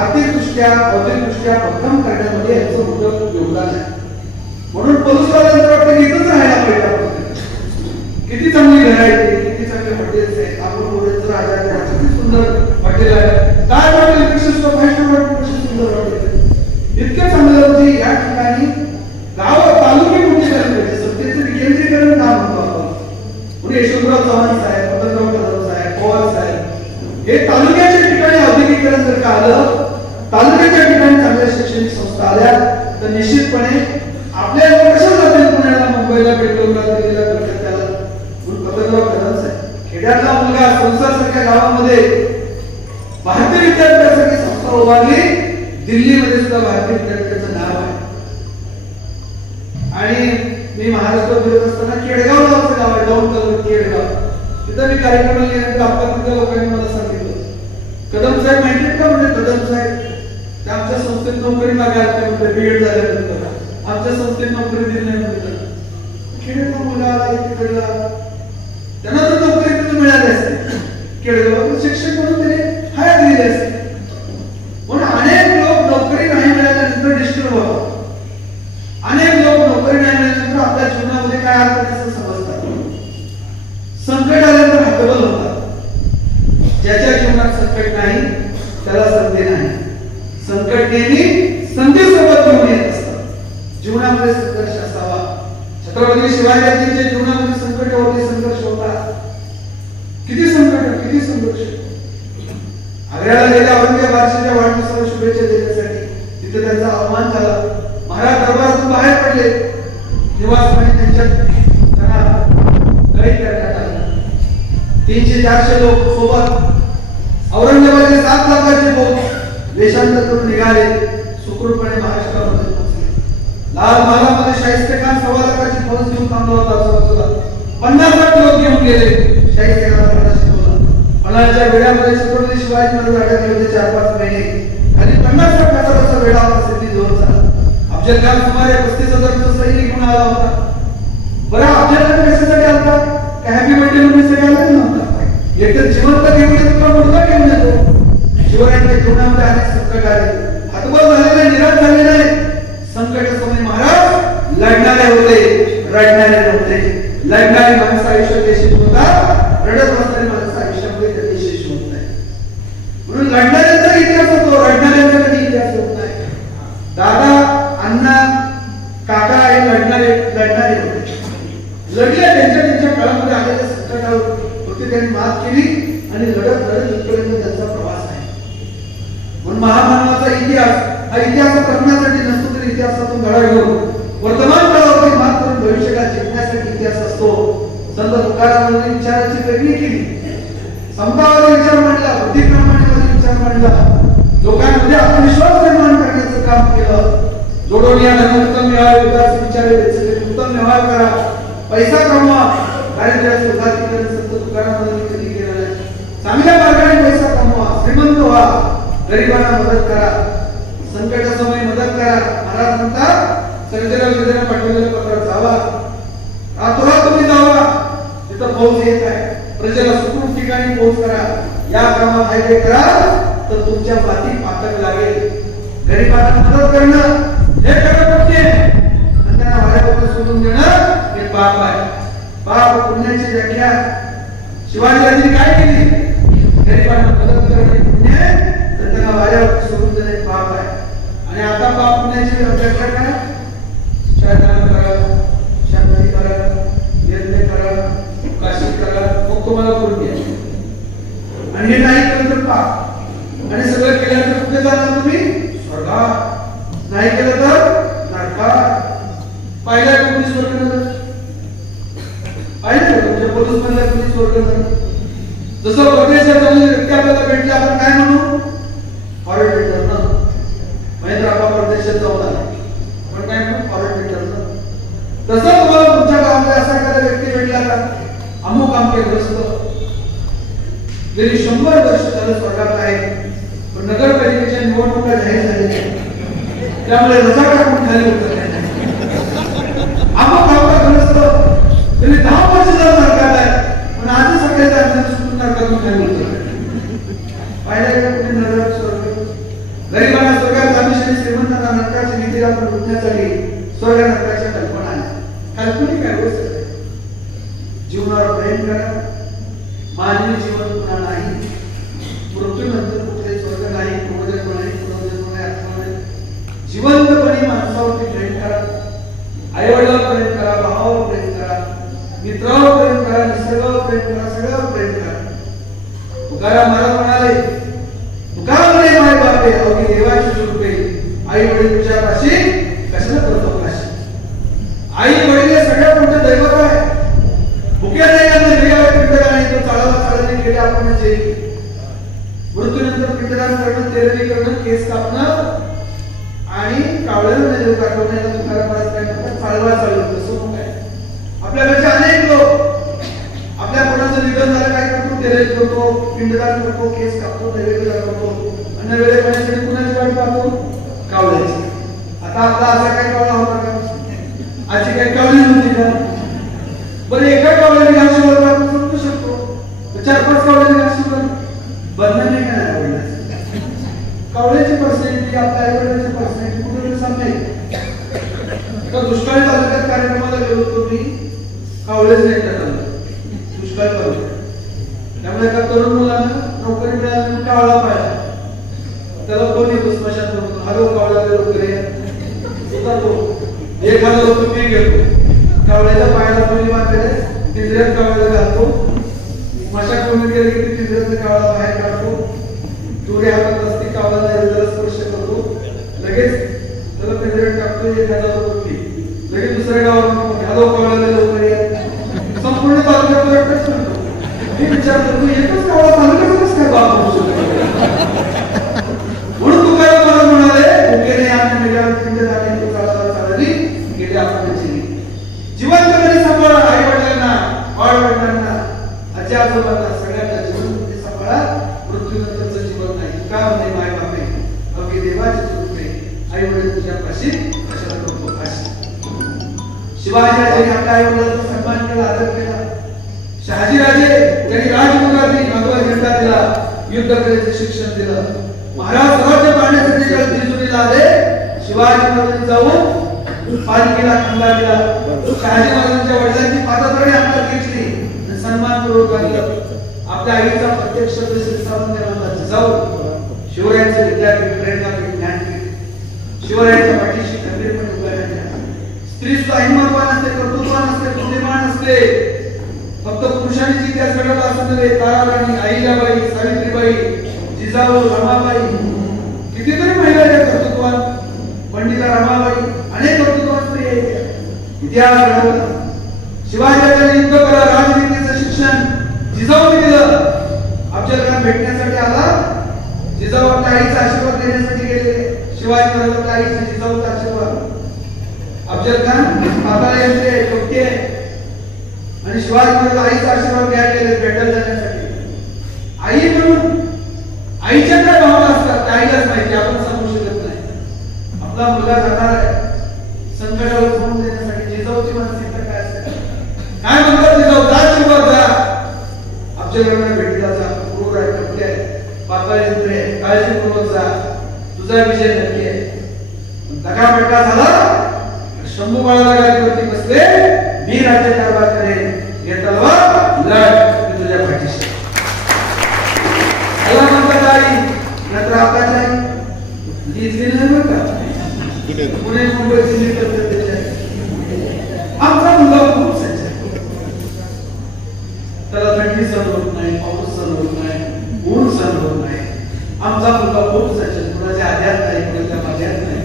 आर्थिक दृष्ट्या, औद्योगिक दृष्ट्या भक्कम करण्यामध्ये यांचं मोठं योगदान आहे. म्हणून पलूसवाल्यांचं वाटतं इथंच राहायला पाहिजे आपण. किती चांगली घरं आहेत, किती चांगले हॉटेल्स आहेत, आपण बोलायचं राजा किती सुंदर हॉटेल आहे, काय हॉटेल पेक्षा 5 स्टार पेक्षा सुंदर हॉटेल आहे. इतकं चांगलं म्हणजे या ठिकाणी गाव तालुके मोठे झाले पाहिजे. सत्तेचं विकेंद्रीकरण का म्हणतो आपण, म्हणजे यशवंतराव चव्हाण साहेब, पतंगराव कदम साहेब, पवार साहेब हे तालुक्याच्या ठिकाणी औद्योगिकरण जर का आलं, तालुक्याच्या ठिकाणी चांगल्या शैक्षणिक संस्था आल्या तर निश्चितपणे आपल्या लोक कशा जातील पुण्याला, मुंबईला, बेंगळुरूला, दिल्लीला, कलकत्त्याला. म्हणून पतंगराव कदम साहेब खेड्यातला मुलगा संसारसारख्या गावामध्ये भारतीय विद्यापीठासारखी संस्था उभारली. दिल्लीमध्ये सुद्धा भारतीय विद्यापीठाचं नाव आहे. आणि मी महाराष्ट्रात फिरत असताना केडगाव नावाचं गाव आहे, डाऊन तालुक्यात केडगाव. तिथं मी कार्यक्रमाला गेल्यानंतर आपल्या तिथल्या लोकांनी मला सांगितलं, कदम साहेब माहिती का, म्हणजे कदम साहेब ते आमच्या संस्थेत नोकरी मागायला म्हणते, बीएड झाल्यानंतर आमच्या संस्थेत नोकरी दिली नाही म्हणतात. खेडेगाव मुलगा आला तिकडला, त्यांना तर नोकरी तिथे मिळाली असते, केडगाव शिक्षक म्हणून त्याने हायर दिली असते. म्हणून अनेक लोक नोकरी नाही मिळाल्यानंतर डिस्टर्ब होतात. अनेक लोक नोकरी नाही मिळाल्यानंतर आपल्या जीवनामध्ये काय अर्थ असं समजतात. संकट आल्यानंतर हतबल होतात. ज्याच्या जीवनात संकट नाही त्याला संधी नाही. संकट नेहमी संधी सोबत घेऊन येत असतात. जीवनामध्ये संघर्ष असावा. छत्रपती शिवाजीराजांच्या जीवनामध्ये संकट होते, संघर्ष होता. किती संकट, किती संघर्ष. आग्र्याला गेल्या औरंगजेब बादशाहच्या वाढदिवसाला शुभेच्छा देण्यासाठी तिथे त्यांचा अपमान झाला. महाराज दरबारातून बाहेर पडले. निवासस्थानी त्यांच्या त्यांना कैद करण्यात आले. 300-400 लोक सोबत औरंगजेबाचे 7 लाखाचे लोक वेषांतर करून निघाले. सुखरूपपणे महाराष्ट्रामध्ये पोहोचले. लाल महालामध्ये शाहिस्ते खान 1.25 लाखाची फौज घेऊन थांबला होता. आजूबाजूला 50 लोक घेऊन गेले. शाहिस्ते खानाला शिकवलं. मनाच्या वेळामध्ये छत्रपती शिवाजी महाराज अडकले होते 4-5 महिने. आणि 50 लाखाचा वेळा होता सिद्धी जोरचा. अफजल खान सुमारे 35,000 सैनिक घेऊन आला होता. बरं अफजल खान कशासाठी आला? हॅपी बर्थडे म्हणून सगळे आले नव्हता. एकतर जिवंत घेऊन येतो किंवा मुलगा घेऊन येतो. शिवरायांच्या जीवनामध्ये अनेक संकट आले. हतबल झालेले, निराश झालेले. संकट समय महाराज लढणारे होते, रडणारे नव्हते. लढणारी माणसं आयुष्यात यशस्वी होतात, रडत बसणारी माणसं आयुष्यामध्ये कधी यशस्वी होत नाही. म्हणून लढणाऱ्यांचा इतिहास होतो, रडणाऱ्यांचा कधी इतिहास होत नाही. दादा, अण्णा, काका हे लढणारे होते. लढले त्यांच्या काळामध्ये आलेल्या संकटावर होते, त्यांनी मात केली आणि लढत इथपर्यंत त्यांचा प्रवास आहे. म्हणून महामानवाचा इतिहास हा इतिहास करण्यासाठी नसतो, तर इतिहासातून धडा घेऊन वर्तमान काळावरती मात करून भविष्याला जिंकण्यासाठी इतिहास असतो. संत तुकारामांनी विचाराची वेगळी केली. समतावादी विचार मांडला, बुद्धिप्रमाणवादी विचार मांडला. लोकांमध्ये आत्मविश्वास निर्माण करण्याचं काम केलं. जोडून या उत्तम व्यवहार विकास विचारे उत्तम व्यवहार करा, पैसा कमवा. दारिद्र्याचे उदारीकरण संत तुकारामांनी कधी केलं नाही. चांगल्या मार्गाने पैसा कमवा, श्रीमंत व्हा, गरिबांना मदत करा, संकटासमयी मदत करा. महाराज म्हणतात सर्जेला पाठवलेलं पत्र जावा, रातोरात तुम्ही जावा. तिथं पाऊस येत आहे, प्रजेला सुखरूप ठिकाणी पोहोच करा. या कामात हायवे करा तर तुमच्या माती पातक लागेल. गरिबांना मदत करणं हे खरं पुण्य. त्यांना वाऱ्यावर सोडून देणं हे पाप आहे. पाप पुण्याची व्याख्या शिवाजीराजांनी काय केली? गरिबांना मदत करणे पुण्य, तर त्यांना वाऱ्यावर सोडून देणे पाप आहे. आणि आता पाप पुण्याची व्याख्या काय? शैतान करा, शांती करा, यज्ञ करा, काशी करा, मग तुम्हाला पुण्य. आणि हे नाही केलं तर पाप. आणि सगळं केल्यानंतर कुठे जाणार तुम्ही? स्वर्गात. नाही केलं तर नरकात. पाहिलं का कोणी स्वर्ग नरक? पाहिलं का तुमच्या पोलीस मधल्या कोणी स्वर्ग नरक? जसं परदेशात आपल्याला भेटले आपण काय म्हणू? Foreign return. महेंद्र आप्पा परदेशात जाऊन आले पण काय म्हणू? Foreign return. तसं तुम्हाला तुमच्या गावामध्ये असा एखादा व्यक्ती भेटला का? अमुक आमचे ग्रस्त गेली 100 वर्ष झालं स्वर्गात आहे पण नगरपालिकेच्या निवडणुका जाहीर झालेल्या त्यामुळे रजा टाकून खाली उतरले. अमुक आमचा ग्रस्त गेली 10 वर्ष झालं स्वर्गात आहे पण आज सकाळी त्यांना सुटून नरकातून खाली उतरले. पाहिलं का कुठे नरक स्वर्ग? गरिबांना स्वर्गात जाण्यासाठी आणि श्रीमंतांना नरकाची भीती आपण लुटण्यासाठी स्वर्ग नरकाच्या कल्पना आहे. कल्पनी काय गोष्ट आहे? जीवनावर प्रेम करा. मानवी जीवन पुन्हा नाही. मृत्यूनंतर कुठे स्वर्ग नाही, पूर्वजन्म नाही, पुनर्जन्म नाही, आत्मा नाही. जिवंतपणे माणसावरती प्रेम करा. आईवडिलांवर प्रेम करा, भावावर प्रेम करा, मित्रावर प्रेम करा, निसर्गावर प्रेम करा, सगळ्यावर प्रेम करा. तुकाराम महाराज म्हणाले, तुकाराम म्हणे माय बापे अवघी देवाची रूपे आई वडील तुझ्या पाशी कशाला करतो काशी. आई वडील हे सगळ्यात मोठं दैवत आहे. भुक्या नाही पिंडदान तो चाळावा चाळणी केले आपण जे मृत्यूनंतर पिंडदान करणं, तेलणी करणं, केस कापणं आणि कावळ्याला देव काढवण्याला तुकाराम महाराज काय म्हणतात? चाळवा चाळून. कसं काय? आपल्याकडचे अनेक लोक आपल्या कोणाचं निधन झालं काय करतो? तेल करतो, पिंडदान करतो, केस कापतो, नैवेद्य दाखवतो आणि नैवेद्य करण्यासाठी कुणाची वाट पाहतो? कावळ्याची. आता आपला असा काय कावळा होता का? आजची काही कावळी नव्हती का? बरं एका कावळ्याने आशीर्वाद आपण समजू शकतो, 4-5 कावळ्याने आशीर्वाद बंधन नाही का? कावळ्याची पर्सनॅलिटी आपल्या आईवडिलांची पर्सनॅलिटी कुठे सांगते का? दुष्काळी तालुक्यात कार्यक्रमाला गेलो होतो मी, कावळेच नाही टाकलं दुष्काळ तालुक्यात. त्यामुळे एका तरुण मुलानं नोकरी मिळाली, कावळा पाहिला. त्याला कोणी स्मशान म्हणतो, हॅलो कावळ्याला लवकर होता तो 1000 रुपये घेतो. कावळ्याच्या पायाला कोणी बांधले, पिंजऱ्यात कावळ्याला घालतो, मशाक कोणी गेले की पिंजऱ्यातला कावळा बाहेर काढतो, दोरी हातात असते, कावळ्याला हृदयाला स्पर्श करतो, लगेच त्याला पिंजऱ्यात टाकतो, 1000 रुपये लगेच दुसऱ्या गावात हॅलो कावळ्याला लवकर या. संपूर्ण तालुक्यात एकच म्हणतो. मी विचारतो तू एकच कावळा तालुक्यातच काय बाप होऊ शकतो? म्हणून तुकाराम महाराज म्हणाले, भुकेने आम्ही मिळाले पिंडदान तो काळाला चालली गेले आपण जिवंतपणे सांभाळा. आई वडिलांना, वाडवडिलांना, आजी आजोबांना सगळ्यांना जिवंतपणे सांभाळा. मृत्यूनंतरचं जीवन नाही. का म्हणे माय बापे अवघी देवाची रूपे आई वडील तुझ्या पाशी कशाला करतो काशी. शिवाजीराजे आपल्या आई वडिलांचा सन्मान केला, आदर केला. शहाजीराजे त्यांनी राजमुद्रा भगवा झेंडा दिला, युद्ध करायचं शिक्षण दिलं. महाराज स्वराज्य पाहण्यासाठी जेव्हा त्रिशूळीला आले, शिवाजी महाराजांनी जाऊन पालखीला खंडा दिला. शहाजी महाराजांच्या वडिलांची पादत्राणी आपल्याला घेतली, सन्मानपूर्वक आणलं. आपल्या आईचा प्रत्यक्ष जाऊन शिवरायांचं विद्यापीठ, प्रेरणापीठ, ज्ञानपीठ शिवरायांच्या पाठीशी खंबीरपणे उभा राहिल्या. स्त्री सुद्धा हिंमतवान असते, कर्तृत्ववान असते, बुद्धिमान असते. फक्त पुरुषांनी जी त्या सगळ्याला असं नव्हे. ताराराणी, अहिल्याबाई, सावित्रीबाई, जिजाऊ, रमाबाई, कितीतरी महिला आहेत कर्तृत्ववान. पंडिता रमाबाई, अनेक कर्तृत्ववान स्त्री आहेत. इतिहास घडवला. शिवाजीराजांनी युद्ध करा, राजनीतीचं शिक्षण जिजाऊने दिलं. अफजल खान भेटण्यासाठी आला, जिजाऊ आपल्या आईचा आशीर्वाद देण्यासाठी गेले. शिवाजी महाराज आपल्या आईचा जिजाऊचा आशीर्वाद. अफजल खान हाताला येते, छोटी आहे आणि शिवाजी महाराज आईचा आशीर्वाद घ्यायला गेले भेटायला जाण्यासाठी. आई म्हणून आईच्या काय भावना असतात त्या आईलाच माहिती, आपण सांगू शकत नाही. आपला मुलगा जाणार आहे, संकटावर सोडून देण्यासाठी जिजाऊची मानसिकता काय असते? काय म्हणतात जिजाऊ? जा शिवार जा, अफजल भेटीला जा, क्रूर आहे, कपडे आहे, पाताळ यंत्र आहे, काळजीपूर्वक जा, तुझा विजय नक्की आहे. दगाफटका झाला, शंभू बाळाला गाडीवरती बसले, मी राज्यकारभार करेन, हे तलवार लढ, मी तुझ्या पाठीशी. त्याला म्हणतात आई, नंतर आताची आई लिहिली नाही बरं का, पुणे मुंबई दिल्ली करतात. आमचा मुलगा खूप सच्चा, त्याला थंडी सहन होत नाही, पाऊस सहन होत नाही, ऊन सहन होत नाही. आमचा मुलगा खूप सच्चा, कुणाच्या आध्यात नाही, कुणाच्या माझ्यात नाही,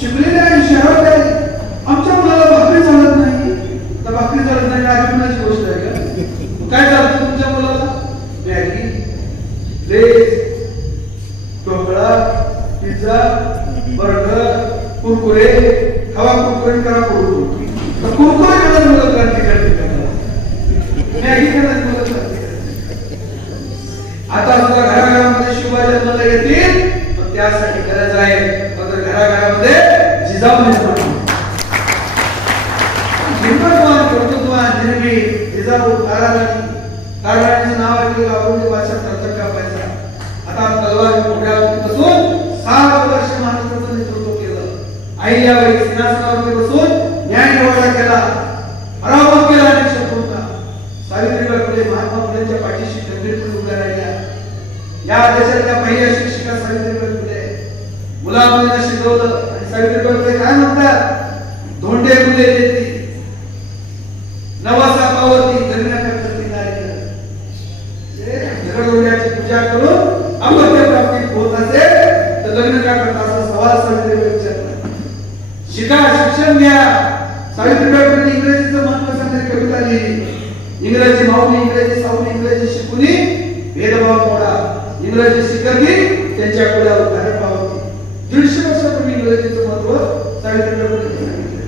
शिकलेले आहे, शहरात आहे. आमच्या मुलाला भाकरी चालत नाही, तर भाकरी चालत नाही, काय कुणाची गोष्ट आहे का? काय चालतं तुमच्या पिझ्झा, बर्गर, कुरकुरे खावा, कुरकुरे करा, कुरकुरे करत मुलं क्रांती करते, मॅगी करत मुलं क्रांती करते. आता सुद्धा घराघरामध्ये शिवबा जन्माला येतील, पण त्यासाठी गरज आहे मात्र घराघरामध्ये जिजाऊ निर्माण कर्तृत्वान निर्भीड जिजाऊ कारवानीचं नाव ऐकलं आपण ते भाषा प्रत्यक्ष कापायचा. आता तलवार घोड्यावरती बसून 7 वर्ष महाराष्ट्राचं नेतृत्व केलं. अहिल्याबाई सिंहासनावरती बसून न्याय निवाडा केला, पराभव केला अनेक शत्रूंचा. सावित्रीबाई फुले महात्मा फुलेंच्या पाठीशी खंबीरपणे उभ्या राहिल्या. या देशाच्या पहिल्या शिक्षिका सावित्रीबाई फुले. मुलामुलींना शिकवलं आणि सावित्रीबाई फुले काय म्हणतात, धोंडे फुले येते नवसा पावती लग्न करती नारी. धोंड्याची पूजा करून अमृत प्राप्ती होत असेल तर लग्न का करता, असा सवाल सावित्रीबाई विचारला. शिका, शिक्षण घ्या. सावित्रीबाई फुले इंग्रजीचं महत्व सांगणारी कविता लिहिली. इंग्रजी माऊली, इंग्रजी सावली, इंग्रजी शिकुनी भेदभाव मोडा. इंग्रजी शिकली त्यांच्या कुलावर भारत पावती. 150 वर्षापूर्वी इंग्रजीचं महत्व सावित्रीबाई फुले सांगितलं.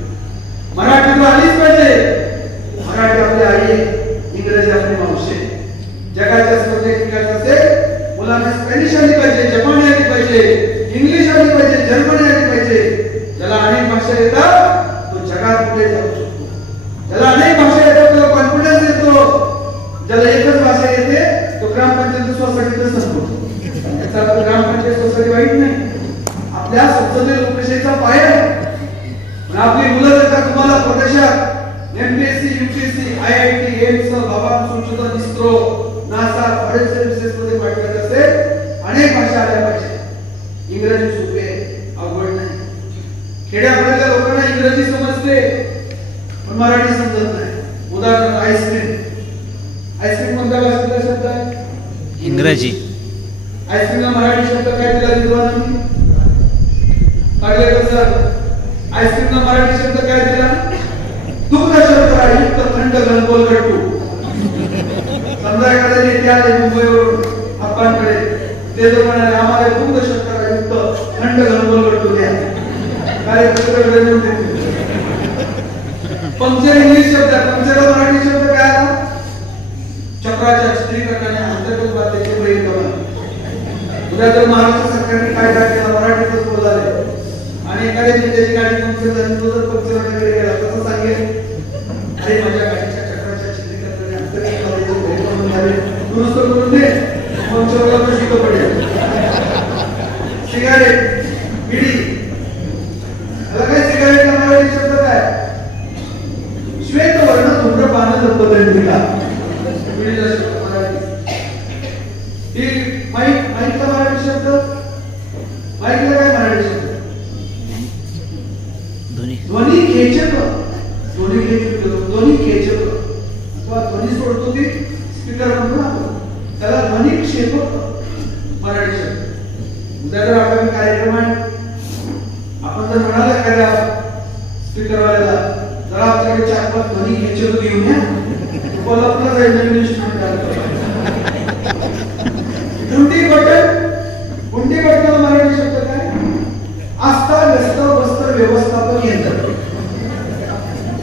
मराठी आलीच पाहिजे. मराठी आपली आई, इंग्रजी आपली मावशी. जगाच्या स्पर्धेत टिकायचं असेल मुलांना स्पॅनिश आली पाहिजे, जपानी आली पाहिजे, इंग्लिश आली पाहिजे, जर्मनी आली पाहिजे. ज्याला अनेक भाषा येतात तो जगात पुढे जाऊ शकतो. ज्याला अनेक भाषा येतात त्याला कॉन्फिडन्स येतो. ज्याला एकच भाषा येते तो ग्रामपंचायत सोसायटीतच संपतो. याचा अर्थ ग्रामपंचायत सोसायटी वाईट नाही, आपल्या संसदीय लोकशाहीचा पाया आहे. पण आपली मुलं जर का तुम्हाला परदेशात एमपीएससी, यूपीएससी, आयआयटी, एम्स, बाबा संशोधन, इस्रो, नासा, फॉरेन सर्व्हिसेस मध्ये पाठवायचं असेल अनेक भाषा आल्या पाहिजे. इंग्रजी सोपे अवघड नाही. खेड्यापाड्यातल्या लोकांना इंग्रजी समजते पण मराठी समजत नाही. उदाहरणार्थ आईस्क्रीम. आईस्क्रीम कोणत्या भाषेतला शब्द आहे? इंग्रजी. आईस्क्रीमला मराठी शब्द काय दिला विद्वानांनी? आईस्क्रीमला मराठी शब्द काय दिला? दुग्ध शर्करायुक्त थंड घनगोल गट्टू. समजा एखाद्या नेते आले मुंबईवरून आपणकडे, ते जर म्हणाले आम्हाला दुग्ध शर्करायुक्त थंड घनगोल गट्टू द्या, काय पंक्चर इंग्लिश शब्द आहे. पंक्चरला मराठी शब्द काय आला? चक्राच्या चित्रीकरणाने अंतर्गत बातेचे बहिर्गमन. उद्या जर महाराष्ट्र सरकारने कायदा केला मराठीतच बोलाले आणि एखाद्या जिल्ह्याची गाडी पंक्चर झाली, तो जर पंक्चरकडे गेला कसं सांगेल, अरे माझ्या गाडीच्या चक्राच्या चित्रीकरणाने अंतर्गत बातेचे बहिर्गमन झाले, दुरुस्त करून दे. पंक्चरला तो शिकव पडेल. सिगारेट, बिडी, याला काय सिगारेटला मराठी शब्द काय? श्वेतवर्ण धूम्रपान पद्धतीला बिडीला शब्द मराठी. ही माईक, माईकला मराठी शब्द, माईकला काय मराठी शब्द? ध्वनी खेचक. ध्वनी खेचक अथवा ध्वनी सोडतो ती स्पीकर म्हणतो ना, त्याला ध्वनी क्षेपक मराठी शब्द. उद्या जर आपला कार्यक्रम आहे, आपण जर म्हणाला एखाद्या स्पीकरवाल्याला जरा आपल्याकडे 4-5 ध्वनी खेचक घेऊन या, तुम्हाला पुन्हा जाईल नवीन इंस्ट्रुमेंट आलं. गुंडी बटन मराठी शब्द काय? आस्था व्यस्त वस्त्र व्यवस्थापन यंत्र.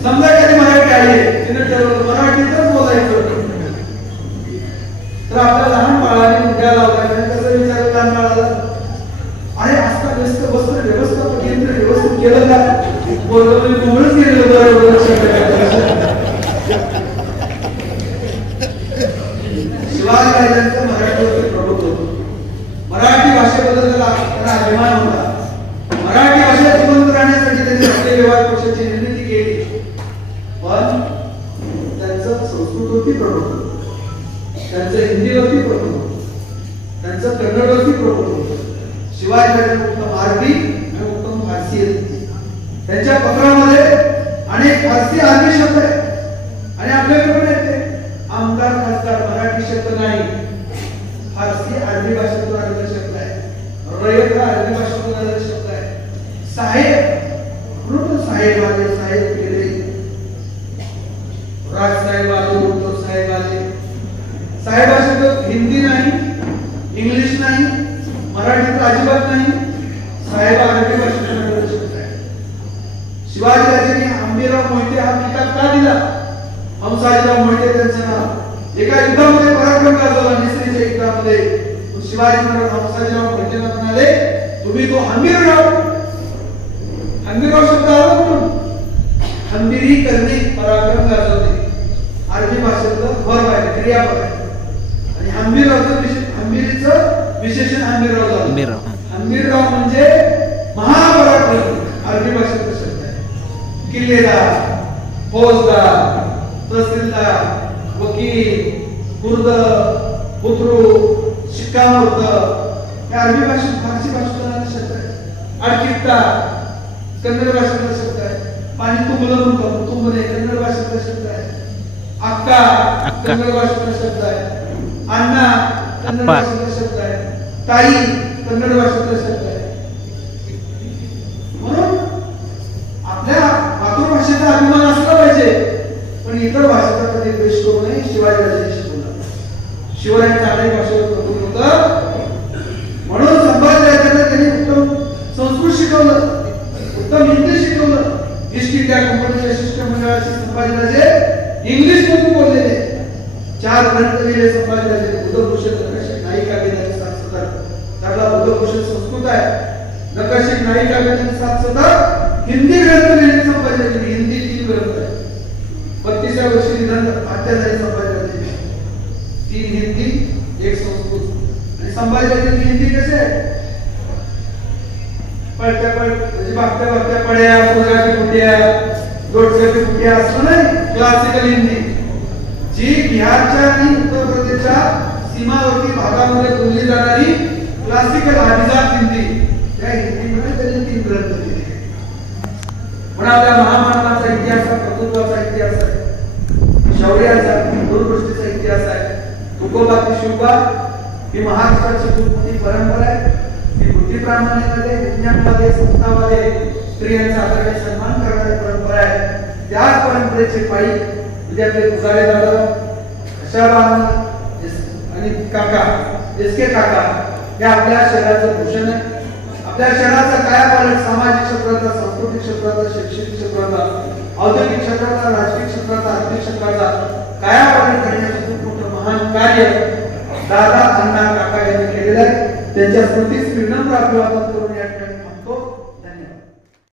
समजा एखादी मराठी आहे, तिने ठरवलं मराठीतच बोलायचं, तर आपल्या लहान बाळाने मुद्दा लावला, कसं विचारलं लहान बाळाला, अरे आस्था व्यस्त वस्त्र व्यवस्थापन यंत्र व्यवस्थित केलं का? बोलवलं तुम्हीच गेलेलं बरोबर. शिवाजी राजांचं मराठीवरती प्रभुत्व होतं. मराठी भाषेबद्दल त्यांना अभिमान होता. मराठी भाषा जिवंत राहण्यासाठी त्यांनी राष्ट्रीय व्यवहार पक्षाची निर्मिती केली. पण त्यांचं संस्कृतवरती प्रभुत्व, त्यांचं हिंदीवरती प्रभुत्व, त्यांचं कन्नडवरती प्रभुत्व. शिवाजी राजांना उत्तम अरबी आणि उत्तम फारसी येते. त्यांच्या पत्रामध्ये अनेक फारसी अरबी शब्द आहेत आणि आपल्याकडे पण येते. आमदार खासदार मराठी शब्द नाही, फारसी अरबी भाषेतून आलेला शब्द आहे. रयत हा अरबी भाषेतून आलेला शब्द आहे. साहेब म्हणून साहेब आले, साहेब गेले, राज साहेब आले, उद्धव साहेब आले. साहेब हा शब्द हिंदी नाही, इंग्लिश नाही, मराठीत अजिबात नाही. सर्वांना माहिती आहे त्यांचं नाव. एका युद्धामध्ये पराक्रम गाजवला, निसरीच्या युद्धामध्ये. शिवाजी महाराज हंसाजीराव भटजींना म्हणाले, तुम्ही तो हंबीरराव शब्द आला म्हणून. हंबीरी करणे पराक्रम गाजवणे अरबी भाषेतलं वर्ब आहे, क्रियापद आहे. आणि हंबीरीचं विशेषण हंबीरराव झालं. हंबीरराव म्हणजे महापराक्रमी अरबी भाषेतला शब्द आहे. किल्लेदार, फौजदार, तहसीलदार, वकील, खुर्द, बुद्रुक, शिक्कामोर्तब या अरबी भाषेत फारसी भाषेतला शब्द आहे. अडकित्ता कन्नड भाषेतला शब्द आहे. पाणी तुंबलं म्हणतो, तुंबणे कन्नड भाषेतला शब्द आहे. अक्का कन्नड भाषेतला शब्द आहे. अण्णा कन्नड भाषेतला शब्द आहे. ताई कन्नड भाषेतला शब्द आहे. म्हणून आपल्या मातृभाषेचा अभिमान असला पाहिजे, पण इतर भाषेचा कधी द्वेष करू नये. शिवाजीराजांनी शिकवलं. शिवरायांचं अनेक भाषेवर प्रभुत्व होतं, म्हणून संभाजीराजांना त्यांनी उत्तम संस्कृत शिकवलं, उत्तम हिंदी शिकवलं. ईस्ट इंडिया कंपनीच्या शिष्टमंडळाशी संभाजीराजे इंग्लिश मधून बोललेले. 4 ग्रंथ लिहिले संभाजीराजे. बुद्धभूषण, नकाशिक, नायिका वेदांची 7 सदर. त्याला बुद्धभूषण संस्कृत आहे, नकाशिक, नायिका वेदांची 7 सदर. हिंदी ग्रंथ लिहिले संभाजीराजे. हिंदी 3 ग्रंथ आहे. 32व्या वर्षी निधन हत्या झाली संभाजीराजे. 3 हिंदी, 1 संस्कृत. आणि संभाजीराजे हिंदी कसे आहे? बागत्या पड्या, गुजराती फुट्या, दोडक्याची फुट्या असं नाही. क्लासिकल हिंदी जी बिहारच्या आणि उत्तर प्रदेशच्या सीमावर्ती भागामध्ये बोलली जाणारी क्लासिकल अभिजात हिंदी, त्या हिंदीमध्ये त्यांनी 3 ग्रंथ लिहिले. पण आपल्या महामानवाचा इतिहास, प्रभुत्वाचा इतिहास आहे, शौर्याचा, दूरदृष्टीचा इतिहास आहे. तुकोबाची शिवबा ही महाराष्ट्राची खूप मोठी परंपरा आहे. बुद्धिप्रामाण्यामध्ये, विज्ञानामध्ये, संस्थामध्ये स्त्रियांचा आदराने सन्मान करणारी परंपरा आहे. त्याच परंपरेचे पायी म्हणजे आपले पुजारी दादा, अशाबा आणि काका, एसके काका हे आपल्या शहराचं भूषण आहे. आपल्या शहराचा कायापालट सामाजिक क्षेत्राचा, सांस्कृतिक क्षेत्राचा, शैक्षणिक क्षेत्राचा, औद्योगिक क्षेत्राचा, राजकीय क्षेत्राचा, आर्थिक क्षेत्राचा कायापालट करण्याचं खूप मोठं महान कार्य दादा, अण्णा, काका यांनी केलेलं आहे. त्यांच्या स्मृतीस विनम्र अभिवादन